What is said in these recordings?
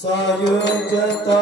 सायुज्यता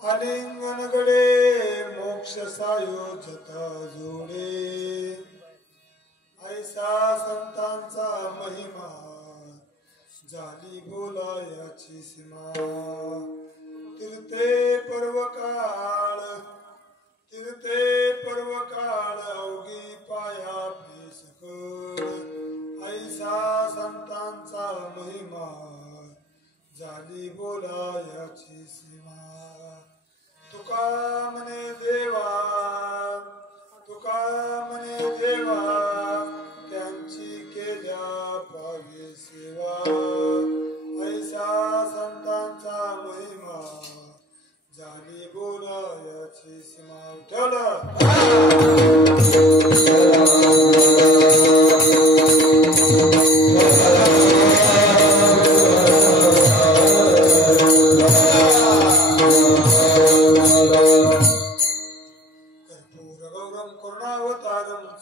आलिंगनगडे मोक्ष सायोजता जोडे ऐसा संतांचा महिमा झाली बोलायाची सीमा तीर्थे पर्वकाळ अवघी पाया पेसकड ऐसा संतांचा महिमा झाली बोलायाची सीमा तुका म्हणे देवा त्यांची केल्या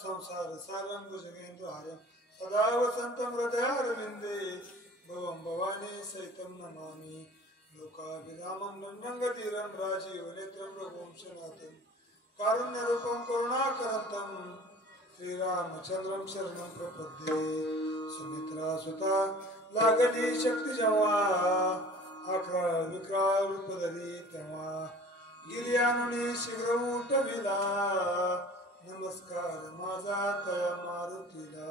संसार सारं भुजगेन्द्रहारं सदा वसन्तं हृदयारविन्दे भवं भवानी सहितं नमामि लोकाभिरामं नन्दगतिरं राजीवनेत्रं रघुवंशनाथं कारुण्यरूपं करुणाकरन्तं श्रीरामचन्द्रं शरणं प्रपद्ये सुमित्रा सुता लागली शक्ती जेव्हा अकरा विकराळ रूप धरी तेव्हा गिर्यानुनी शीघ्र उठविला नमस्कार माझा तया मारुतीला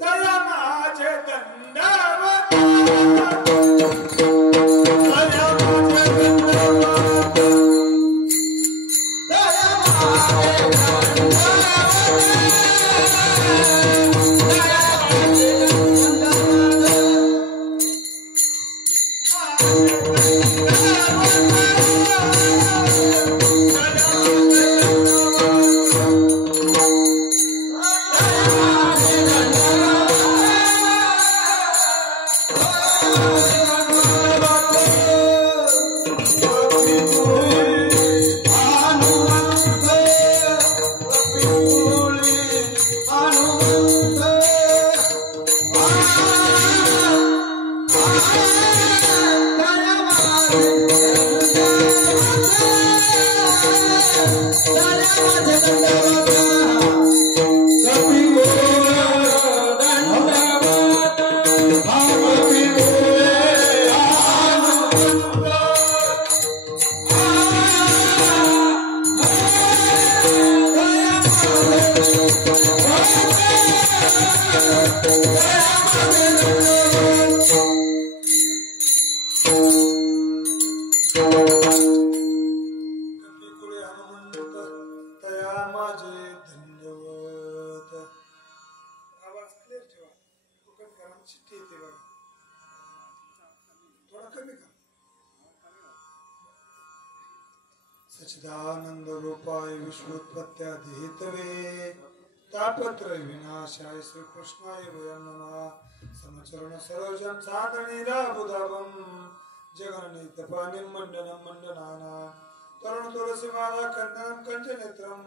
तया माझे दंडवत तया माझे दंडवत तया माझे सच्चिदानंद रूपाय विश्वोत्पत्त्यादिहेतवे तापत्र विनाशाय श्री कृष्णाय वयं नमः समचरण सरोजं साधनेला बुधावं जगन्नीतपानिं मंडनं मंडनाना तरुण तुलसी माला कंदनं कंचनेत्रं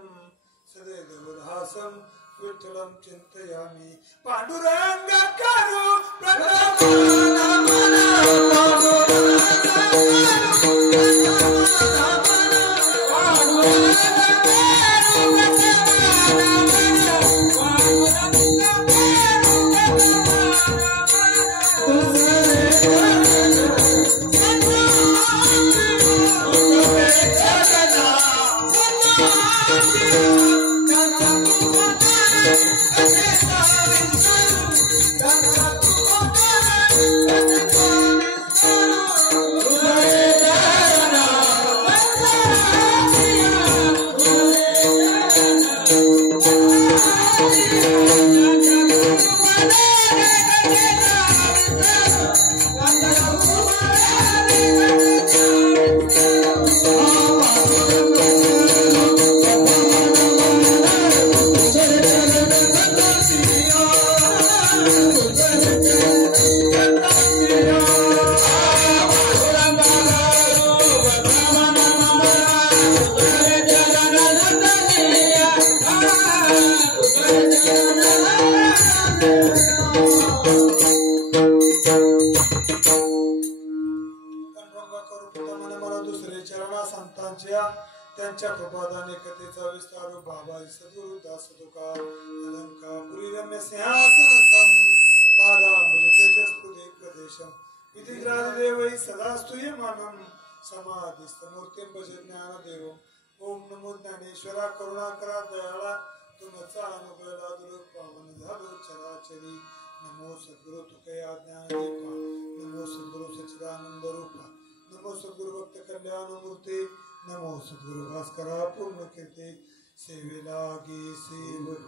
सदैवदासं विठ्ठलं चिन्तयामि पांडुरंग करू त्यांच्या कृपादाने कथेचा विस्तार बाबा सद्गुरु दास तुका अलंकापुरी रम्य सिंहासनसं पादांबुज तेजस्फुटे प्रदेशं विधिराजदेवै सदा स्तूयमानं समाधिस्थ मूर्तिं भजे ज्ञानदेवं ओम नमो ज्ञानेश्वरा करुणाकरा दयाळा तुमचा अनुग्रह दुर्लभ पावन झालो चराचरी नमो सद्गुरु तुकया ज्ञानदीपा नमो सद्गुरु सच्चिदानंद रूपा नमो सद्गुरु भक्त कल्याण मूर्ती नमो सद्गुरु भास्करा पूर्ण कीर्ती सेवेला गी सेवक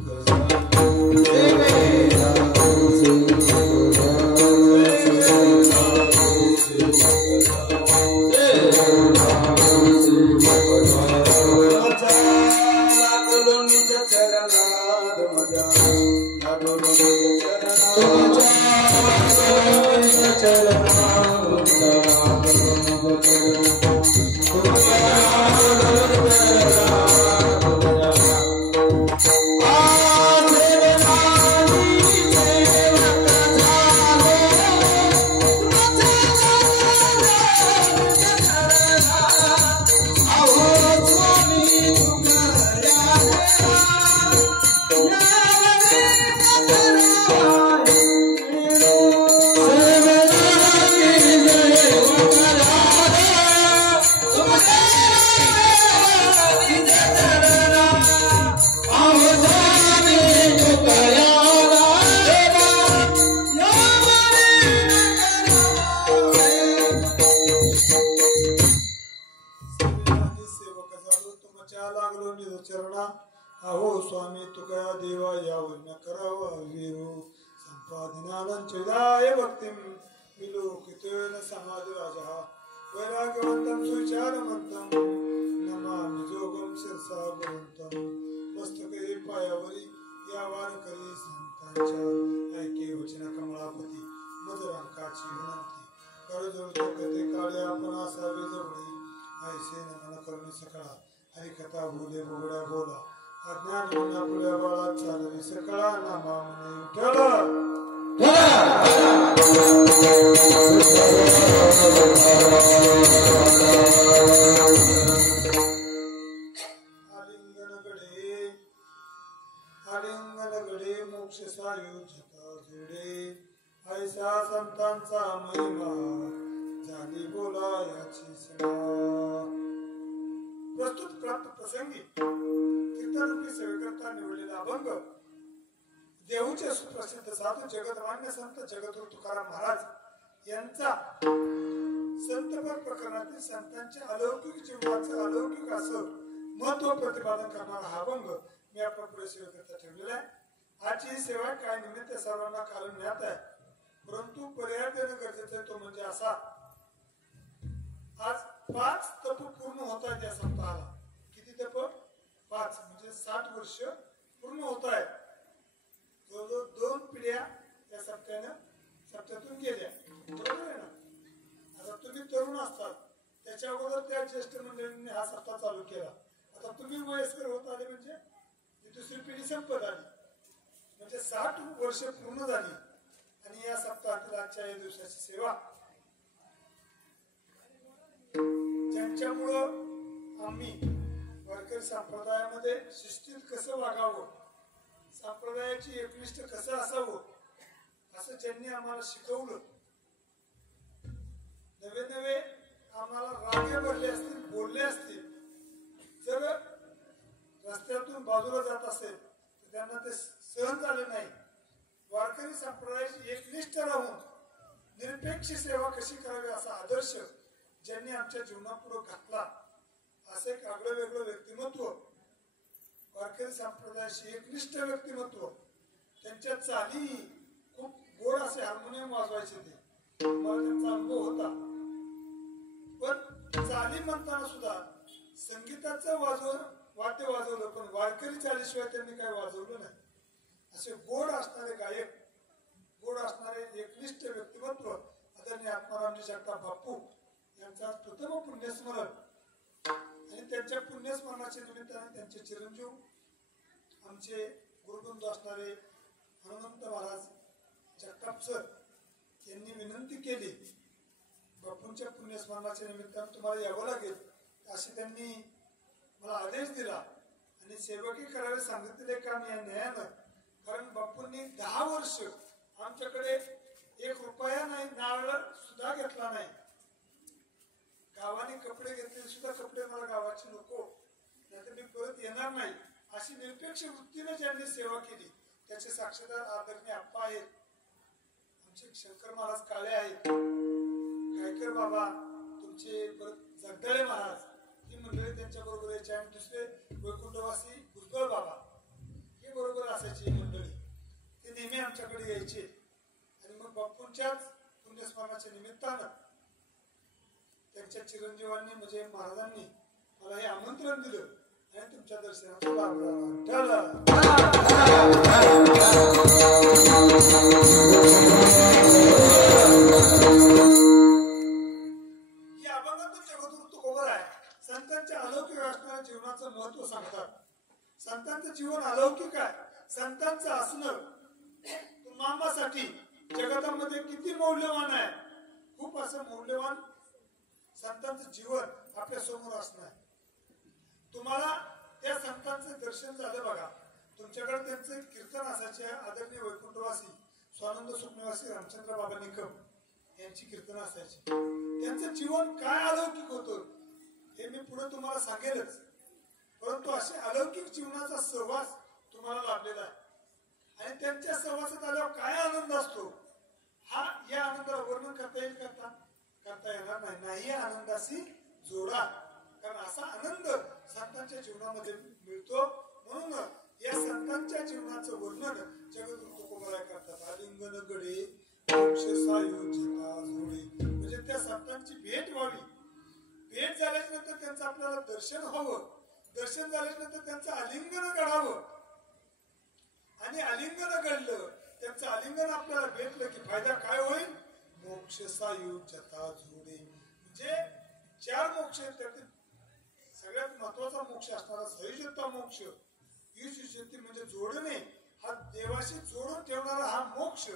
Ah स्वामी तुका देवा यावर न करावा वीरू संपादनालंचदाय भक्तिम विलोकितेन समाधी राजा वैराग्यवंतं सुविचारवंतं नमामि जोगं शिरसा गुरुंतं मस्तके पायावरी या वारकरी संतांच्या ऐके वचन कमळापती मधुरांकाची विनंती करजोडतो कथे काळे आपण असावे जवळी ऐसे नमन करुणी सकळा हरिकथा बोले बोगड्या बोला अज्ञान म्हणा पुढ्या बाळा चालवी सकळा नामा म्हणे विठ्ठल आलिंगनगडे मोक्ष सायुज्यता जोडे ऐसा संतांचा महिमा झाली बोला याची सेवा प्रस्तुत प्राप्त प्रसंगी कीर्तनरूपी सेवेकरता निवडलेला अभंग देहूचे सुप्रसिद्ध साधू जगतमान्य संत जगद्गुरु तुकाराम महाराज यांचा संतपर प्रकरणातील संतांच्या अलौकिक जीवनाचं अलौकिक असं महत्व प्रतिपादन करणारा हा अभंग मी आपल्या पुढे सेवेकरता ठेवलेला आहे। आजची सेवा काय निमित्त सर्वांना काढून ज्ञात आहे, परंतु पर्याय देणं गरजेचं आहे तो म्हणजे असा, आज 5 तप पूर्ण होत आहेत या सप्ताहाला। किती तप? 5 म्हणजे 60 वर्ष पूर्ण होत आहेत। जवळजवळ 2 पिढ्या या सप्त्यातून गेल्या, बरोबर आहे ना? आता तुम्ही तरुण असतात, त्याच्या अगोदर त्या ज्येष्ठ मंडळींनी हा सप्ताह चालू केला। आता तुम्ही वयस्कर होत आले म्हणजे दुसरी पिढी संपत आली, म्हणजे 60 वर्ष पूर्ण झाली। आणि या सप्ताहातील आजच्या या दिवसाची सेवा ज्यांच्यामुळं आम्ही वारकरी संप्रदायामध्ये शिस्तीत कसं वागावं, संप्रदायाची एकनिष्ठ कसं असावं, असं ज्यांनी आम्हाला शिकवलं, नवे नवे आम्हाला रागे भरले असतील, बोलले असतील, जर रस्त्यातून बाजूला जात असेल तर त्यांना ते सहन झालं नाही। वारकरी संप्रदायाची एकनिष्ठ राहून निरपेक्ष सेवा कशी करावी असा आदर्श ज्यांनी आमच्या जीवनापुढे घातला, असं एक आगळं वेगळं व्यक्तिमत्व, वारकरी संप्रदायाशी एकनिष्ठ व्यक्तिमत्व, त्यांच्या चाली खूप गोड असे हार्मोनियम वाजवायचे ते, मला त्यांचा अनुभव होता। पण चाली म्हणताना सुद्धा संगीताचं वाद्य वाजवलं, पण वारकरी चालीशिवाय त्यांनी काही वाजवलं नाही। असे गोड असणारे गायक, गोड असणारे एकनिष्ठ व्यक्तिमत्व आदरणीय आत्मारामजी जगताप बापू यांचा प्रथम पुण्यस्मरण, आणि त्यांच्या पुण्यस्मरणाच्या निमित्ताने त्यांचे चिरंजीव आमचे गुरुबंधू असणारे हनुमंत महाराज जगताप सर यांनी विनंती केली, बापूंच्या पुण्यस्मरणाच्या निमित्ताने तुम्हाला यावं लागेल, असे त्यांनी मला आदेश दिला आणि सेवकी करावे सांगितले काम या न्यायानं। कारण बापूंनी 10 वर्ष आमच्याकडे 1 रुपया नाही, नारळ सुद्धा घेतला नाही। गावाने कपडे घेतले सुद्धा कपडे मला गावाचे नको, नाहीतर मी परत येणार नाही, अशी निरपेक्ष वृत्तीने ज्यांनी सेवा केली त्याचे साक्षीदार आदरणीय आप्पा आहेत, आमचे शंकर महाराज काळे आहेत, गायकर बाबा, तुमचे परत जगदाळे महाराज, ही मंडळी त्यांच्या बरोबर यायची, आणि दुसरे वैकुंठवासी भुजबळ बाबा हे बरोबर असायची मंडळी, ते नेहमी आमच्याकडे यायचे। आणि मग बापूंच्याच पुण्यस्मरणाच्या निमित्तानं त्यांच्या चिरंजीवांनी म्हणजे महाराजांनी मला हे आमंत्रण दिलं आणि तुमच्या दर्शनाचा लाभ झाला। ही अभंगातून जगद्गुरु तुकोबर आहे, संतांच्या अलौकिक असणाऱ्या जीवनाचं महत्व सांगतात। संतांचं जीवन अलौकिक आहे, संतांचं असणं मामासाठी जगतामध्ये किती मौल्यवान आहे, खूप असं मौल्यवान संतांचं जीवन आपल्या समोर असणार। तुम्हाला त्या संतांचं दर्शन झालं बघा, तुमच्याकडे त्यांचे कीर्तन असायचे, आदरणीय वैकुंठवासी स्वानंद सुखनिवासी रामचंद्र बाबा निकम यांची कीर्तन असायची। त्यांचं जीवन काय अलौकिक होतं हे मी पुढे तुम्हाला सांगेलच, परंतु असे अलौकिक जीवनाचा सहवास तुम्हाला लाभलेला आहे, आणि त्यांच्या सहवासात आल्यावर काय आनंद असतो हा या आनंदाला वर्णन करता येईल करता येणार नाही। या आनंदाशी जोडा, कारण असा आनंद संतांच्या जीवनामध्ये मिळतो। म्हणून या संतांच्या जीवनाचं वर्णन जगद्गुरु तुकोबाराय करतात. आलिंगन गडे मोक्ष सायुजिता जोडे, म्हणजे त्या संतांची भेट व्हावी. भेट झाल्याच्या नंतर त्यांचं आपल्याला दर्शन व्हावं. दर्शन झाल्याच्या नंतर त्यांचं आलिंगन घडावं. आणि आलिंगन घडलं, त्यांचं आलिंगन आपल्याला भेटलं की फायदा काय होईल? मोक्ष सायुज्यता जोडे, म्हणजे 4 मोक्ष आहेत. त्यातील सगळ्यात महत्वाचा मोक्ष असणारा सायुज्यता मोक्ष, युज्यती म्हणजे जोडणे, हा देवाशी जोडून ठेवणारा हा मोक्ष,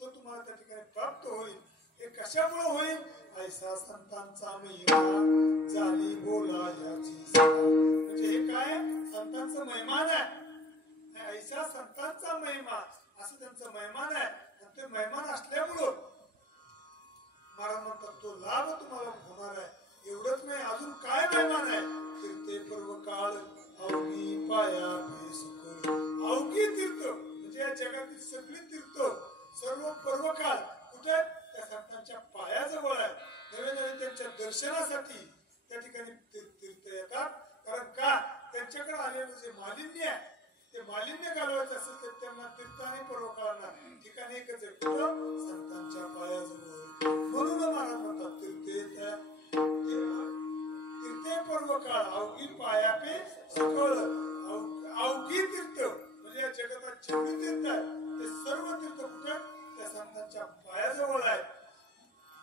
तो तुम्हाला त्या ठिकाणी प्राप्त होईल. हे कशामुळे होईल? ऐसा संतांचा महिमा झाली बोला याची सेवा, म्हणजे हे काय? संतांचं महिमान आहे. ऐसा संतांचा महिमा, असं त्यांचं महिमान आहे. आणि ते महिमान असल्यामुळं महाराज म्हणतात तो लाभ तुम्हाला होणार आहे. एवढंच नाही, अजून काय महिमान आहे? तीर्थे पर्व काळ अवघी पाया सुख, अवघी तीर्थ म्हणजे या जगातील सगळी तीर्थ, सर्व पर्व काळ कुठे? त्या संतांच्या पायाजवळ आहे. नवे नवे त्यांच्या दर्शनासाठी त्या ठिकाणी तीर्थ येतात. कारण का? त्यांच्याकडे आलेलं जे मालिन्य आहे ते मालिन्य घालवायचं असेल तर त्यांना तीर्थ आणि पर्व काळांना ठिकाणी एकच आहे, संतांच्या पायाजवळ. म्हणून महाराज म्हणतात तीर्थे पर्व काळ अवघी पायापे सकळ, अवघी तीर्थ म्हणजे या जगात जेवढी तीर्थ आहे ते सर्व तीर्थ कुठे? त्या संतांच्या पायाजवळ आहे.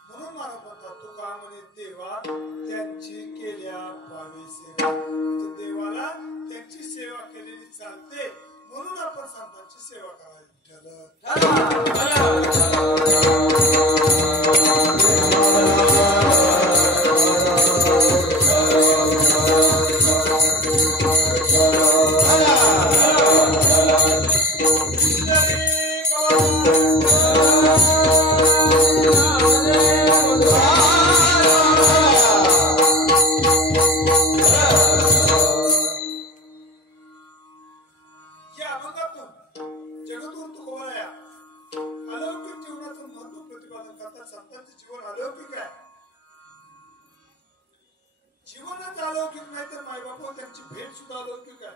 म्हणून महाराज म्हणतात तुका म्हणे देवा त्यांची केल्या पावे सेवा, म्हणजे देवाला त्यांची सेवा केलेली चालते. म्हणून आपण संतांची सेवा करावी. संतांचं जीवन अलौकिक आहे. जीवनच अलौकिक नाही तर मायबाप त्यांची भेट सुद्धा अलौकिक आहे.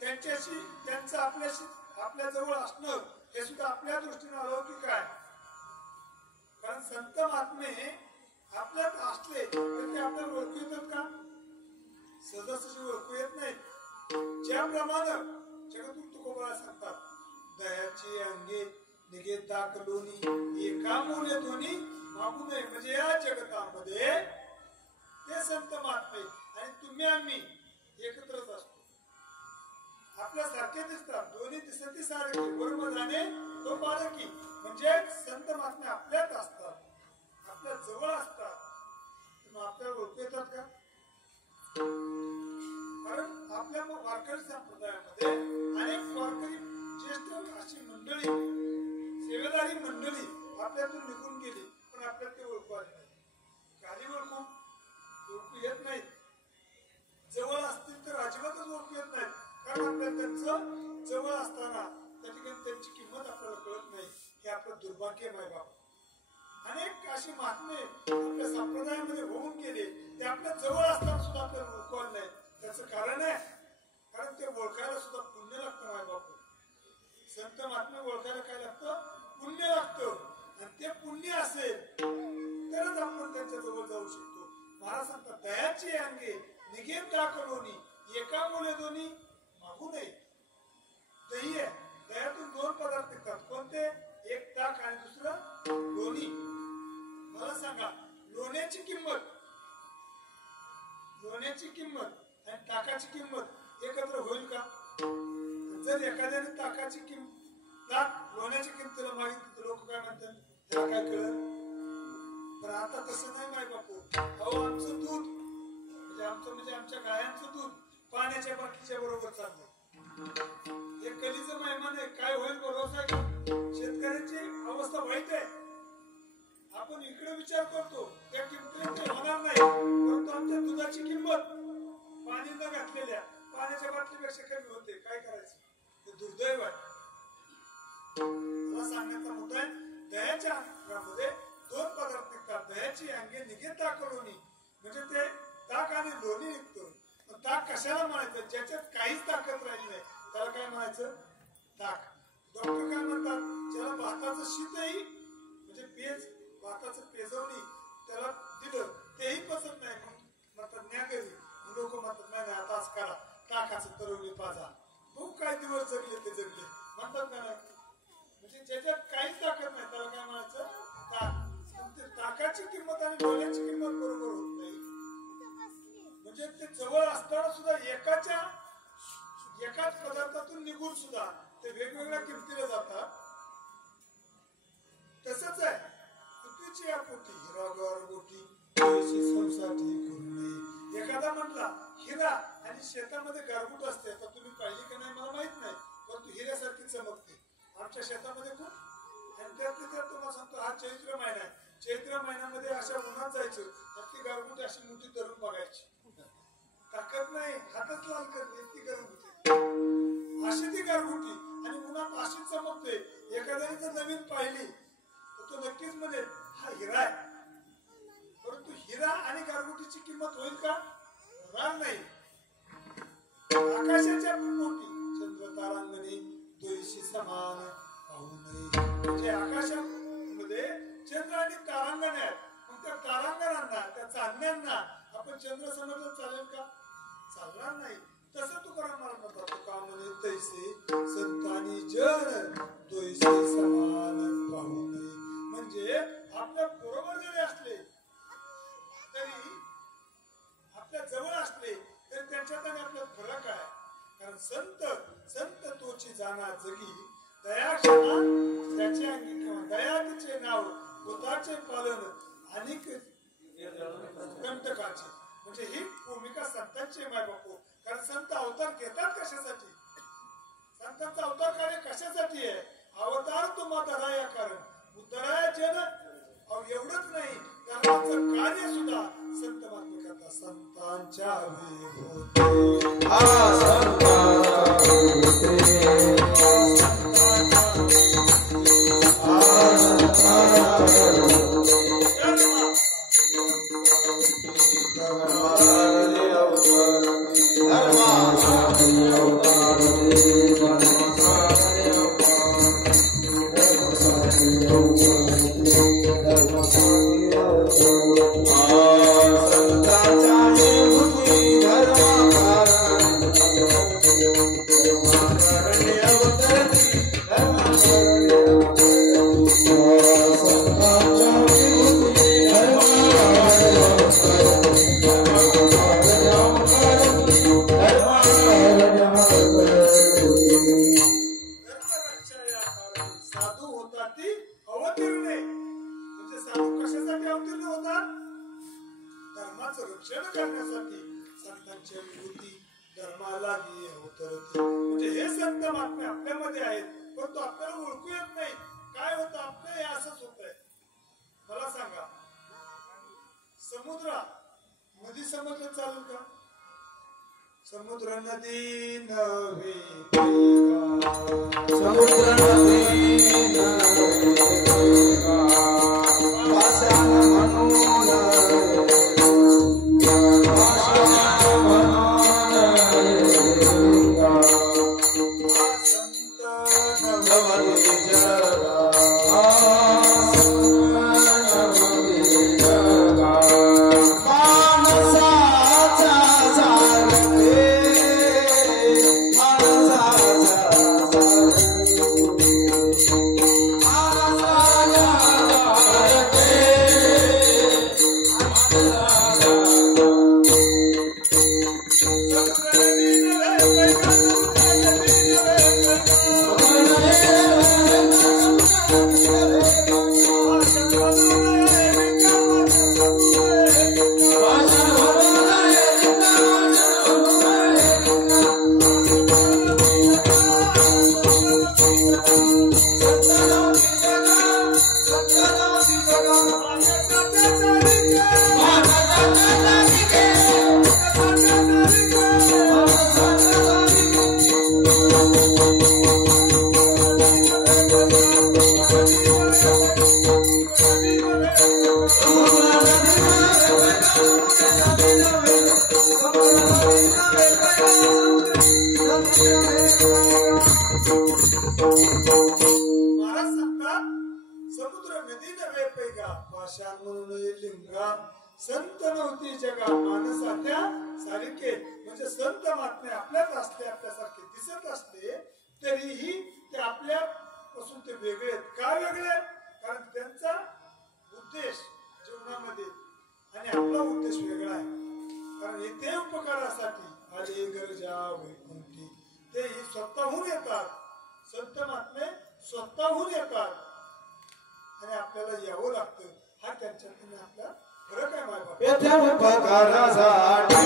त्यांच्याशी त्यांचं आपल्याशी आपल्या जवळ असणं हे सुद्धा आपल्या दृष्टीने अलौकिक आहे. कारण संत महात्मे आपल्यात असले तर ते आपल्याला ओळखू येतात का? सहजासहजी ओळखू येत नाही. ज्याप्रमाणे जगद्गुरु तुकोबा सांगतात दयाची अंगे निगे दाखलोनी एका मूल्य ध्वनी मागू नये, म्हणजे या जगतामध्ये ते संत महात्मे आणि तुम्ही आम्ही एकत्रच असतो. आपल्यासारखे दिसतात, दोन्ही दिसती सारखे, बरोबर जाणे तो बालकी, म्हणजे संत महात्मे आपल्यात असतात, आपल्या जवळ असतात. आपल्याला ओळखू येतात का? कारण आपल्या वारकरी संप्रदायामध्ये अनेक वारकरी ज्येष्ठ अशी मंडळी, सेवेदारी मंडळी आपल्यातून निघून गेली, पण आपल्याला ते ओळखू आले नाही. काही ओळखू येत नाहीत. जवळ असतील तर अजिबातच ओळखू येत नाहीत. कारण आपल्याला त्यांचं जवळ असताना त्या ठिकाणी त्यांची किंमत आपल्याला कळत नाही. हे आपलं दुर्भाग्य आहे बाप. अनेक अशी महात्मे आपल्या संप्रदायामध्ये होऊन गेले, ते आपल्या जवळ असताना सुद्धा आपल्याला ओळखू आले नाही. त्याचं कारण आहे, कारण ते ओळखायला सुद्धा पुण्य लागतं मायबाप. संत महात्मे ओळखायला काय लागतं? पुण्य लागतं. आणि ते पुण्य असेल तरच आपण त्यांच्या जवळ जाऊ शकतो. महाराज सांगतात दयाची अंगे निघेन दाखलोनी एका मुले दोन्ही मागू नये. दही आहे, दह्यातून 2 पदार्थ निघतात. कोणते? एक ताक आणि दुसरं लोणी. मला सांगा लोण्याची किंमत आणि ताकाची किंमत एकत्र होईल का? जर एखाद्याने ताकाची ताक लोण्याची किंमतीला मागितली तर लोक काय म्हणतात? त्याला काय कळत? पण आता तसं नाही माय बापू. अहो आमचं दूध म्हणजे आमच्या गायांचं दूध पाण्याच्या बाटलीच्या बरोबर चाललं. हे कलीचं महिमान आहे. काय होईल भरोसा आहे का? शेतकऱ्यांची अवस्था वाईट आहे. आपण इकडे विचार करतो त्या किंमतीने होणार नाही, परंतु आमच्या दुधाची किंमत पाणी न घातलेल्या पाण्याच्या बाटलीपेक्षा कमी होते. काय करायचं? हे दुर्दैव आहे. मला सांगण्याचा मुद्दा आहे, दह्याच्या अंगामध्ये 2 पदार्थ निघतात. दह्याची अंगे निघे ताक लोणी, म्हणजे ते ताक आणि लोणी निघतं. ताक कशाला म्हणायचं? ज्याच्यात काहीच ताकद राहिली नाही त्याला काय म्हणायचं? ताक. डॉक्टर काय म्हणतात? ज्याला भाताचं शीतही म्हणजे पेज, भाताचं पेजवणी त्याला दिलं तेही पचत नाही, म्हणतात न्या घरी. लोक म्हणतात नाही नाही आता करा, ताकाचं तरवणी पाजा. खूप काय दिवस जगले ते जगले म्हणतात ना. म्हणजे ज्याच्यात काहीच ताकद नाही त्याला काय म्हणायचं? ताक. ताकाची किंमत आणि डोळ्याची किंमत बरोबर होत नाही. म्हणजे ते जवळ असताना सुद्धा एकाच पदार्थातून निघून सुद्धा ते वेगवेगळ्या किमतीला जातात. तसंच आहे पृथ्वीची या पोटी हिरागार गोटी संसाठी करू नये. एखादा म्हटला हिरा आणि शेतामध्ये गारगुट असते, आता तुम्ही पाहिली का नाही मला माहित नाही, परंतु हिऱ्यासारखी चमकते आमच्या शेतामध्ये खूप. आणि त्यातली त्यात तुम्हाला सांगतो हा चैत्र महिना आहे. चैत्र महिन्यामध्ये अशा उन्हात जायचं तर ती गारगुट अशी मोठी धरून बघायची, ताकद नाही, हातच लाल करते ती गारगुटी, अशी ती गारगुटी आणि उन्हात अशी चमकते. एखाद्याने जर नवीन पाहिली तर तो नक्कीच म्हणेल हा हिरा आहे. परंतु हिरा आणि गारगुटीची किंमत होईल का? होणार नाही. आकाशाच्या पोटी चंद्र तारांगणे दोषी समान पाहू नये. म्हणजे आकाशामध्ये चंद्र आणि तारांगण आहेत, मग त्या तारांगणांना त्या चांदण्यांना आपण चंद्र समजलं चालेल का? चालणार नाही. तसं तुकाराम महाराज म्हणतात तुका म्हणे तैसे संतांनी जन दोषी समान पाहू नये. म्हणजे आपल्या बरोबर जरी असले तरी, आपल्या जवळ असले तरी त्यांच्यात आणि आपल्यात फरक आहे. कारण संत तोची जाणा जगी दया क्षमा त्याचे अंगी किंवा दया तिचे नाव भूताचे पालन आणि कंटकाचे. म्हणजे ही भूमिका संतांची माय बापू. कारण संत अवतार घेतात कशासाठी? संतांचा अवतार कार्य कशासाठी आहे? अवतार तुम्हा धराया कारण उद्धराया जन. एवढंच नाही, धर्माचं कार्य सुद्धा संत महात्मे करतात. संतांच्या समुद्र नदी नव्हे समुद्र नदी महाराज सांगतात समुद्र नदी नव्हे पैगा पाषाण म्हणून लिंगा संत नव्हती जगा मानसात्या सारिके म्हणजे संत महात्मे आपल्यात असले आपल्यासारखे दिसत असले तरीही ते आपल्यापासून ते वेगळे आहेत. का वेगळे आहेत? कारण त्यांचा उद्देश जीवनामध्ये आणि आपला उद्देश वेगळा आहे. कारण येथे उपकारासाठी आले गरजा वैकुंठी तेही स्वतःहून येतात. संत महात्मे स्वतःहून येतात आणि आपल्याला यावं लागतं. हा त्यांच्यातून आपला फरक आहे. मायबाप येथे उपकारासाठी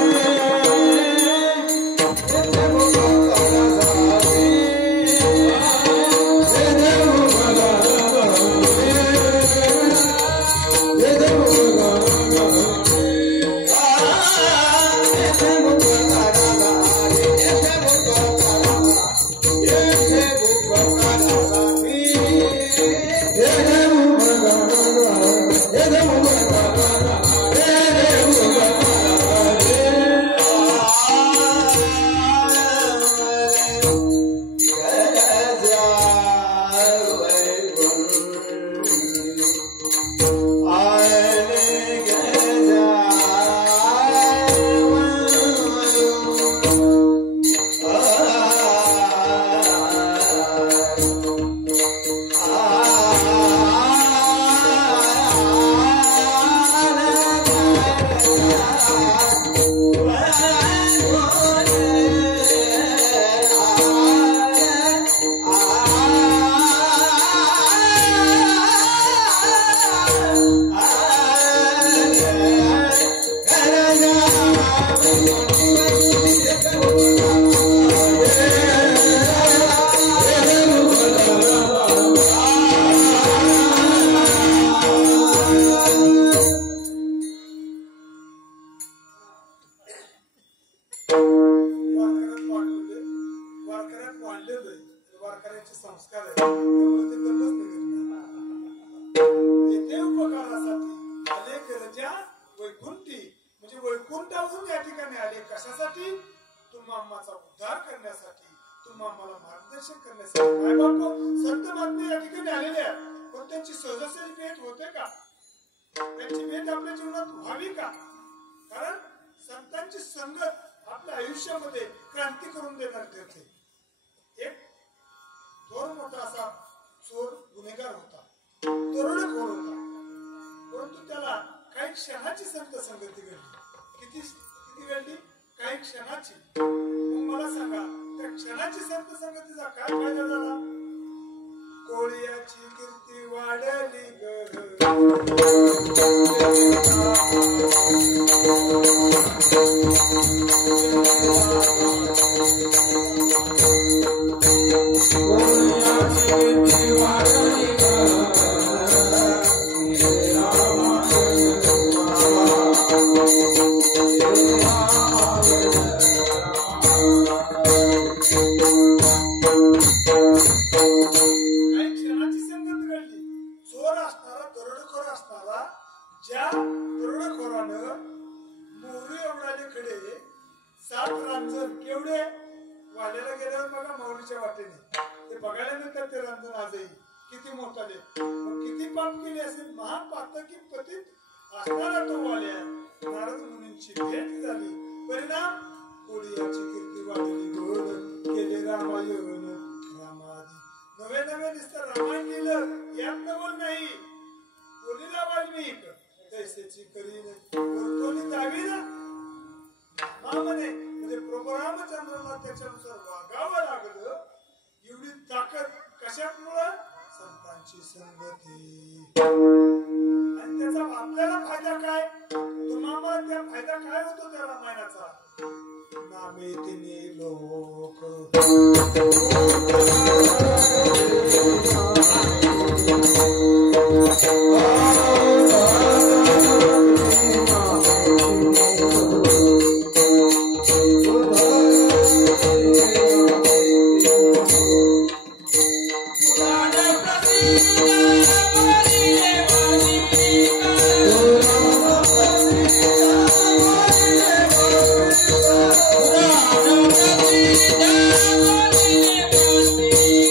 Thank you.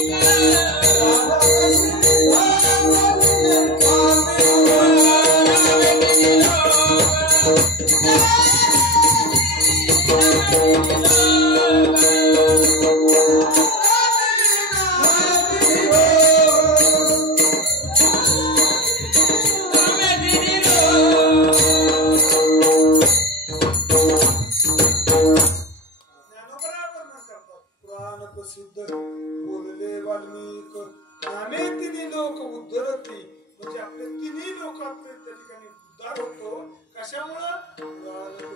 सुख नामे तिन्ही लोक उद्धरती, म्हणजे आपले तिन्ही लोक आपले त्या ठिकाणी उद्धार होतो. कशामुळं?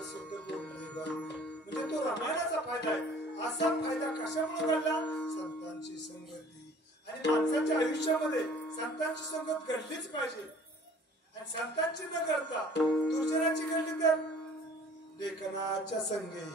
सिद्ध म्हणजे तो रामायणाचा फायदा आहे. असा फायदा कशामुळे घडला? संतांची संगती. आणि माणसाच्या आयुष्यामध्ये संतांची संगत घडलीच पाहिजे. आणि संतांची न करता दुर्जनाची घडली तर लेखनाच्या संगे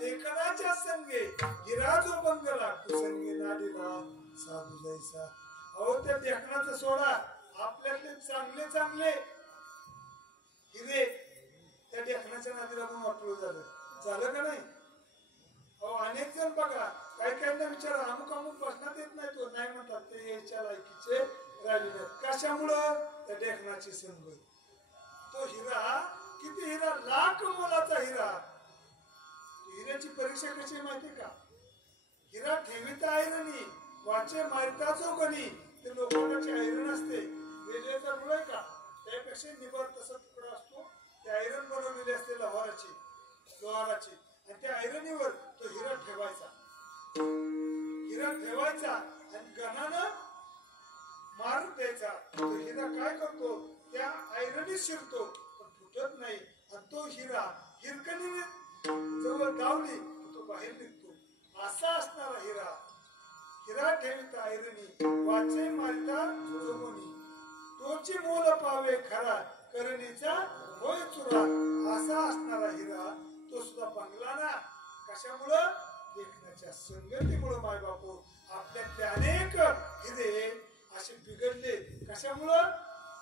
लेखनाच्या संगे हिरा जो बंगला कुसंगे नाडीला साधू जायचा. अहो त्या लेखनाचं सोडा, आपल्यातले चांगले चांगले हिरे त्या लेखनाच्या नादी लागून वाटलं झालं का नाही? अहो अनेक जण बघा, काही काहींना विचारा अमुक अमुक प्रश्नात येत नाही, तो नाही म्हणतात ते याच्या लायकीचे राहिलेले. कशामुळं? त्या लेखनाची संगत. तो हिरा किती हिरा, लाख मोलाचा हिरा. हिऱ्याची परीक्षा कशी माहिती का? हिरा ठेविता ऐरणी वाचे मारिता जो गणी. ते लोखंडाची ऐरण असते, वेलेचा रुळ आहे का त्यापेक्षा निबर तसा तुकडा असतो. ते ऐरण बनवलेली असते लोहाराची, आणि त्या ऐरणीवर तो हिरा ठेवायचा. हिरा ठेवायचा आणि गणानं मार द्यायचा. तो हिरा काय करतो? त्या ऐरणीत शिरतो पण फुटत नाही. आणि तो हिरा हिरकणीने जवळ दावली तो बाहेर निघतो. असा असणारा हिरा. हिरा ठेविता ऐरणी वाचे मारिता जोगोनी. तोची मोल पावे खरा करणीचा होय चुरा. असा असणारा हिरा तो सुद्धा बंगला ना. कशामुळं? लेखनाच्या संगतीमुळं. माय बापू, आपल्यातले अनेक हिरे असे बिघडले कशामुळं?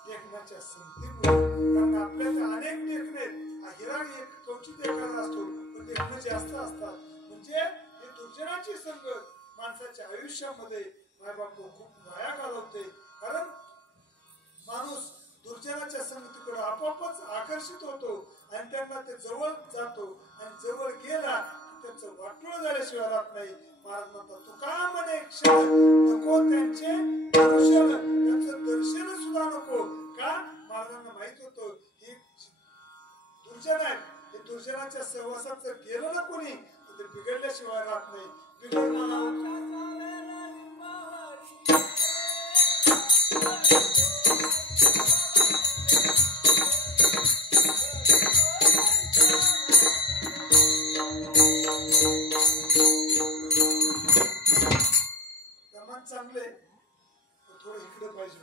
लेखनाच्या संगतीमुळे. कारण आपल्यात अनेक लेखन हिरा एक कवचित एखादा असतो पण लेखन जास्त असतात. म्हणजे हे दुर्जनाची संगत माणसाच्या आयुष्यामध्ये मायबाप खूप वाया घालवते. कारण माणूस दुर्जनाच्या संगतीकडे आपोआपच आकर्षित होतो आणि त्यांना ते जवळ जातो. आणि जवळ गेला त्याचं वाटोळ झाल्याशिवाय राहत नाही. महाराज म्हणतात तुका म्हणे क्षण नको त्यांचे दर्शन, त्यांचं दर्शन सुद्धा नको. का? महाराजांना माहित होतं ही दुर्जन आहे. हे दुर्जनाच्या सहवासात जर गेलं ना कोणी तर ते बिघडल्याशिवाय राहत नाही. चांगले थोडं इकडे पाहिजे.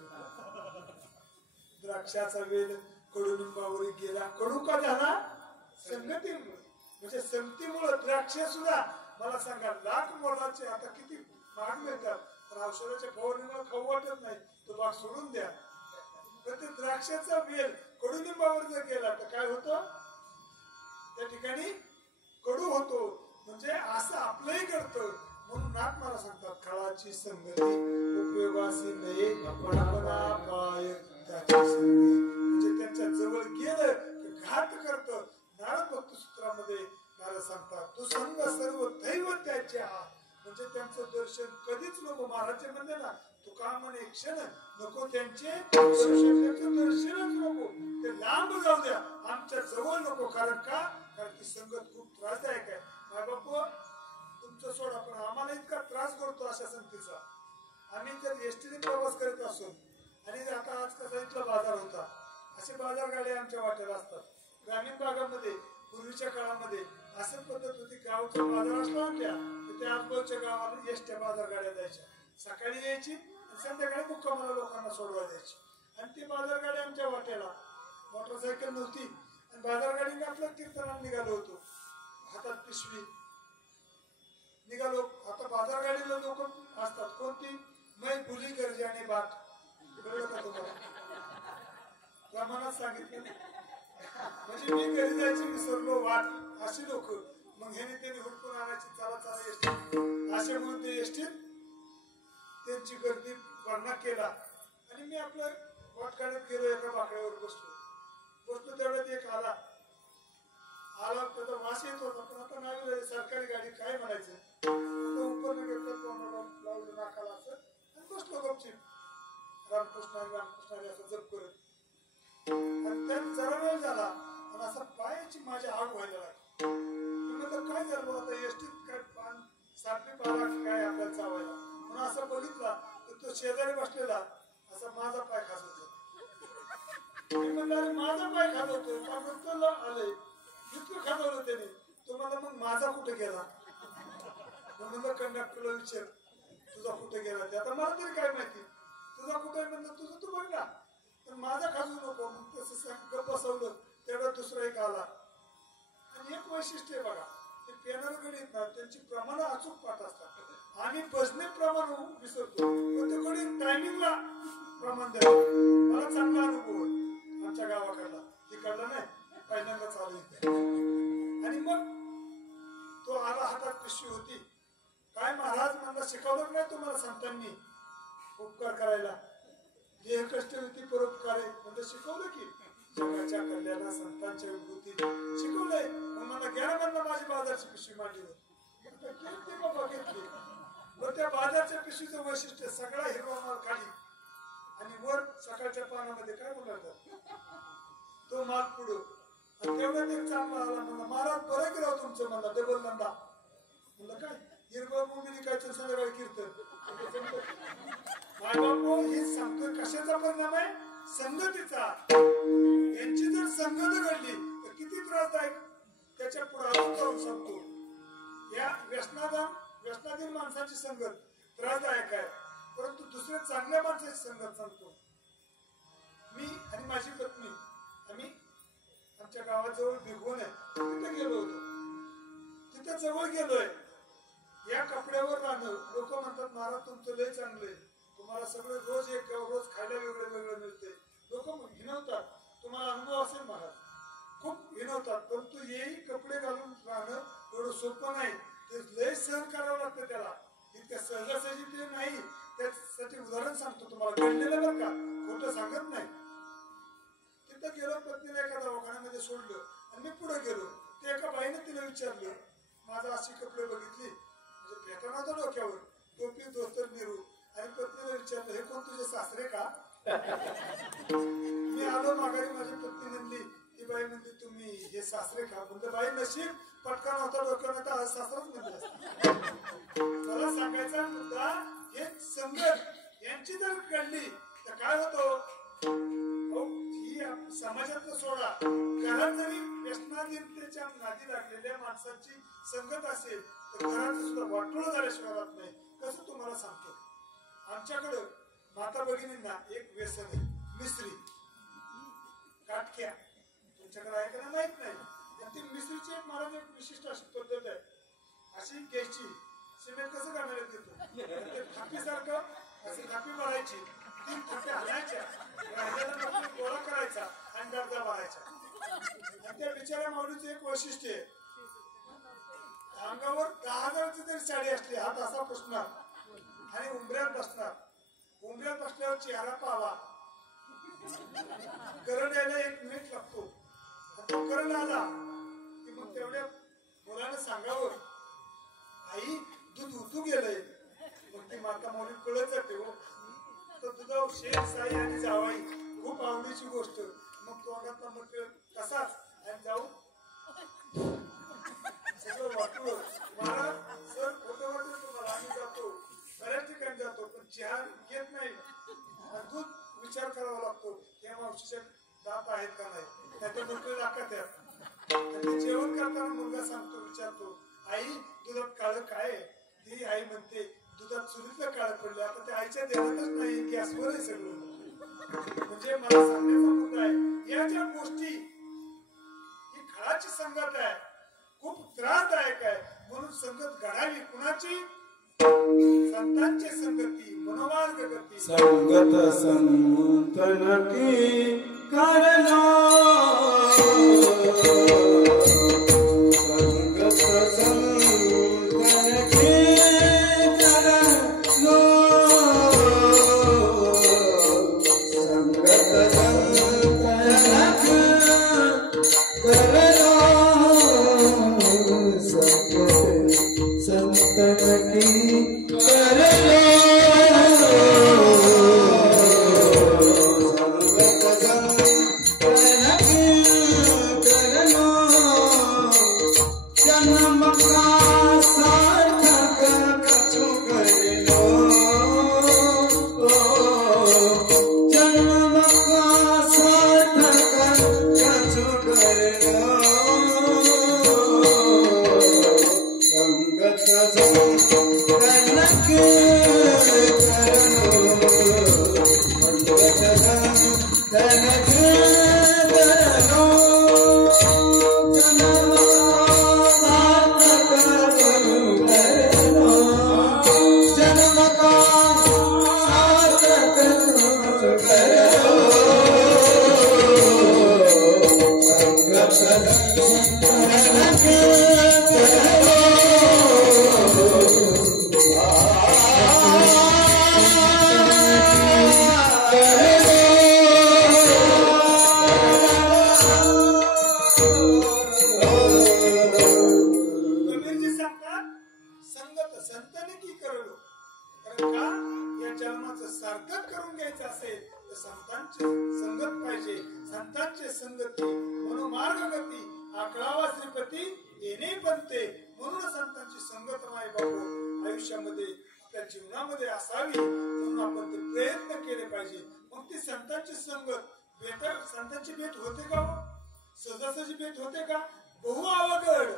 द्राक्षाचा वेल कडुलिंबावर गेला, कडू का झाला? संगतीमुळे. म्हणजे संगतीमुळे द्राक्ष सुद्धा मला सांगा लाख मोलाचे आता किती महाग मिळतात. पण औषधाच्या फवारणीमुळे खाऊ वाटत नाही, तो भाग सोडून द्या. तर ते द्राक्षाचा वेल कडुलिंबावर जर गेला तर काय होतं? त्या ठिकाणी कडू होतो. म्हणजे असं आपलंही घडतं. म्हणून नाथ मला सांगतात खळाची संगती उपयोगासी नये पणापणा पाय त्याची संगती. म्हणजे त्यांच्या जवळ गेलं की घात करतं. नारद भक्त सूत्रामध्ये नारद सांगतात तू संग सर्व दैव त्याचे आहात. म्हणजे त्यांचं दर्शन कधीच नको. महाराज म्हणले ना तुका म्हणे क्षण नको त्यांचे दर्शन, त्यांचं दर्शनच नको. ते लांब जाऊ द्या, आमच्या जवळ नको. कारण का? कारण ती संगत खूप त्रासदायक आहे. माय बापू तुमचं सोडा पण आम्हाला इतका त्रास करतो अशा संगतीचा. आम्ही जर एसटीने प्रवास करत असो आणि आता आज कसा इथला बाजार होता, असे बाजार गाड्या आमच्या वाट्याला असतात. ग्रामीण भागामध्ये पूर्वीच्या काळामध्ये असं पद्धत होती. गावचा बाजार असला आपल्या तर त्या आजूबाजूच्या गावाला एसट्या बाजार गाड्या जायच्या. सकाळी यायची आणि संध्याकाळी मुक्कामाला लोकांना सोडवा द्यायची. आणि ती बाजार गाडी आमच्या वाट्याला, मोटरसायकल नव्हती आणि बाजार गाडीने आपलं कीर्तनाला निघालो होतो. हातात पिशवी निघालो. आता बाजार गाडीला लोक असतात कोणती मै भुली गरजाने बात कळलं का तुम्हाला? प्रमाणात सांगितलं म्हणजे मी घरी जायची विसरलो वाट अशी लोक. मग ह्याने त्याने हुडकून आणायची चला चला एसटी असे म्हणून ते एसटीत त्यांची गर्दी भरणा केला. आणि मी आपलं वाट काढत गेलो. एका बाकड्यावर बसलो तेवढ्यात एक आला त्याचा वास येत होता. पण आता नाही सरकारी गाडी रामकृष्ण हरी रामकृष्ण हरी असं जप करत आणि त्यात जरा वेळ झाला आणि असं पायाची माझी आग व्हायला लागली. मी म्हटलं काय झालं आता एसटीत काय पान सापली पाला काय आपल्याला चावायला म्हणून असं बघितला तर तो शेजारी बसलेला असा माझा पाय खाजवत होता. मी म्हणलं अरे माझा पाय खाजवतोय पाय आलंय इतकं खाजवलं त्याने. तो म्हणला मग माझा कुठे गेला. म्हणलं कंडक्टरला विचार तुझा कुठे गेला ते. आता मला तरी काय माहिती तुझा कुठे म्हणलं तुझं तू बघ ना पण माझा खाजू नको. मग तसं बसवलं तेवढा दुसरा एक आला. आणि एक वैशिष्ट्य आहे बघा ते पेनर गणित ना त्यांची प्रमाण अचूक पाठ असतात आणि भजने प्रमाण विसरतो पण ते गणित टायमिंगला प्रमाण द्यावं. मला चांगला अनुभव आहे आमच्या गावाकडला तिकडला नाही पहिल्यांदा चालू इथे. आणि मग तो आला हातात पिशवी होती. काय महाराज मला शिकवलं नाही तुम्हाला संतांनी उपकार करायला देह कष्ट होती परोपकार आहे म्हणजे शिकवलं की जगाच्या कल्याणा संतांच्या विभूती शिकवलंय. मग मला घ्या म्हणलं माझी बाजारची पिशवी मांडली होती बाबा घेतली. मग त्या बाजारच्या पिशवीचं वैशिष्ट्य सगळा हिरवा माल खाली आणि वर सकाळच्या पानामध्ये काय बोलतात तो माल पुढं. तेवढ्यात एक चांगला आला म्हणला महाराज बरं केलं तुमचं म्हणला डबल नंदा. म्हणलं काय हिरवा भूमी काय संध्याकाळी कीर्तन माय बापू हे सांगतोय कशाचा परिणाम आहे संगतीचा. यांची जर संगत घडली तर किती त्रासदायक त्याच्या पुढे अजून जाऊन सांगतो. या व्यसनाधीन माणसाची संगत त्रासदायक आहे परंतु दुसऱ्या चांगल्या माणसाची संगत सांगतो. मी आणि माझी पत्नी आम्ही आमच्या गावाजवळ भिगवण आहे तिथे गेलो होतो. तिथे जवळ गेलोय या कपड्यावर राहणं लोक म्हणतात महाराज तुमचं लय चांगलंय तुम्हाला सगळं रोज एक रोज खायला वेगळं वेगळं मिळते. लोक हिनवतात तुम्हाला अनुभव असेल महाराज खूप हिनवतात परंतु येही कपडे घालून राहणं एवढं सोपं नाही. ते लय सहन करावं लागतं त्याला इतक्या सहजासहजी ते नाही. त्यासाठी उदाहरण सांगतो तुम्हाला घडलेलं बरं का खोटं सांगत नाही. तिथं गेलो पत्नीला एका दवाखान्यामध्ये सोडलं आणि मी पुढे गेलो. ते एका बाईने तिला विचारलं माझा अशी कपडे बघितली म्हणजे फेटा नव्हता डोक्यावर टोपी धोतर नेहरू आणि पत्नीला विचारलं हे कोण तुझे सासरे का. मी आलो माघारी माझी पत्नी म्हणली ती बाई म्हणली तुम्ही हे सासरे का. म्हणलं बाई नशीब पटका नव्हता डोक्यावर तर सासराच म्हणलं. मला सांगायचा मुद्दा हे संगत यांची जर घडली तर काय होतो ही समाजातलं सोडा घरात जरी व्यसनाधीनतेच्या नादी लागलेल्या माणसाची संगत असेल तर घरात सुद्धा वाटोळं झाल्याशिवाय राहत नाही. कसं तुम्हाला सांगतो आमच्याकडं माता भगिनींना एक व्यसन आहे मिसरी काटक्या तुमच्याकडे आहे का माहित नाही. ती मिसरीची मला एक विशिष्ट अशी पद्धत आहे. अशी घ्यायची सिमेंट कसं घालण्यात घेतो थापीसारखं अशी थापी भरायची 3 थाप्या हाणायच्या राहिलेला गोळा करायचा आणि दर्जा भरायचा. आणि त्या बिचाऱ्या माऊलीचं एक वैशिष्ट्य आहे अंगावर 10,000ची जरी साडी असली हात असा पुसणार आणि उंबऱ्यात बसणार. उंबऱ्यात बसल्यावर चेहरा पावा करण यायला 1 मिनिट लागतो. तो करण आला की मग तेवढ्या मुलानं सांगावं आई दूध उतू गेलंय. मग ती माता माऊली कळत जाते हो तर दुधावर शेठ साई आणि जावाई खूप आवडीची गोष्ट. मग तोंडातला म्हटलं कसाच आणि जाऊ सगळं वाटलं महाराज सर खोटं वाटलं तुम्हाला आम्ही जातो बऱ्याच ठिकाणी जातो पण चहा घेत नाही. दूध विचार करावा लागतो त्या मावशीच्या दात आहेत का नाही त्याच्या म्हटलं दाखवा त्यात. जेवण करताना मुलगा सांगतो विचारतो आई दुधात काळं काय आहे. ती आई म्हणते दुधात चुलीतलं काळं पडलं आता त्या आईच्या देवातच नाही गॅसवर आहे सगळं. म्हणजे मला सांगण्याचा मुद्दा आहे या ज्या गोष्टी ही काळाची संगत आहे खूप त्रासदायक आहे. म्हणून संगत घडावी कुणाची संतांची संगती मनोमार्ग गती संगत संतन की करना संगत संतन की करना संगत संतन संतन की करना सार्थक करून घ्यायचं असेल तर संतांची संगत पाहिजे. संतांची संगती मनोमार्ग गती आकळावा श्रीपती येणे बनते. म्हणून संतांची संगत माय बाबू आयुष्यामध्ये आपल्या जीवनामध्ये असावी. म्हणून आपण ते प्रयत्न केले पाहिजे. मग ती संतांची संगत संतांची भेट होते का? सहजासहजी भेट होते का? बहु अवघड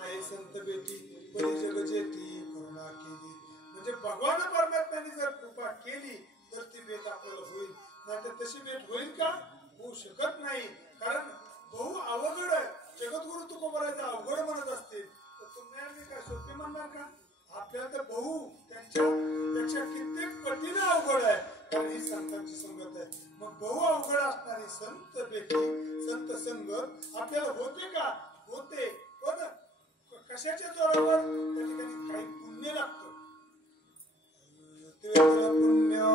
आहे संत बेटी बरी जग जेती करुणा केली. म्हणजे भगवान परमात्म्याने जर कृपा केली तर ती भेट आपल्याला होईल. नाहीतर तशी भेट होईल का? होऊ शकत नाही. कारण बहु अवघड आहे. जगद्गुरु तुकोबारायचं अवघड म्हणत असतील तर तुम्ही आम्ही काय सोपे म्हणणार का? आपल्याला तर बहु त्यांच्यापेक्षा कित्येक पटीने अवघड आहे. कारण ही संतांची संगत आहे. मग बहु अवघड असणारी संत भेटी संत संगत आपल्याला होते का? होते. पण कशाच्या जोरावर? त्या ठिकाणी काही पुण्य लागतं. पुण्य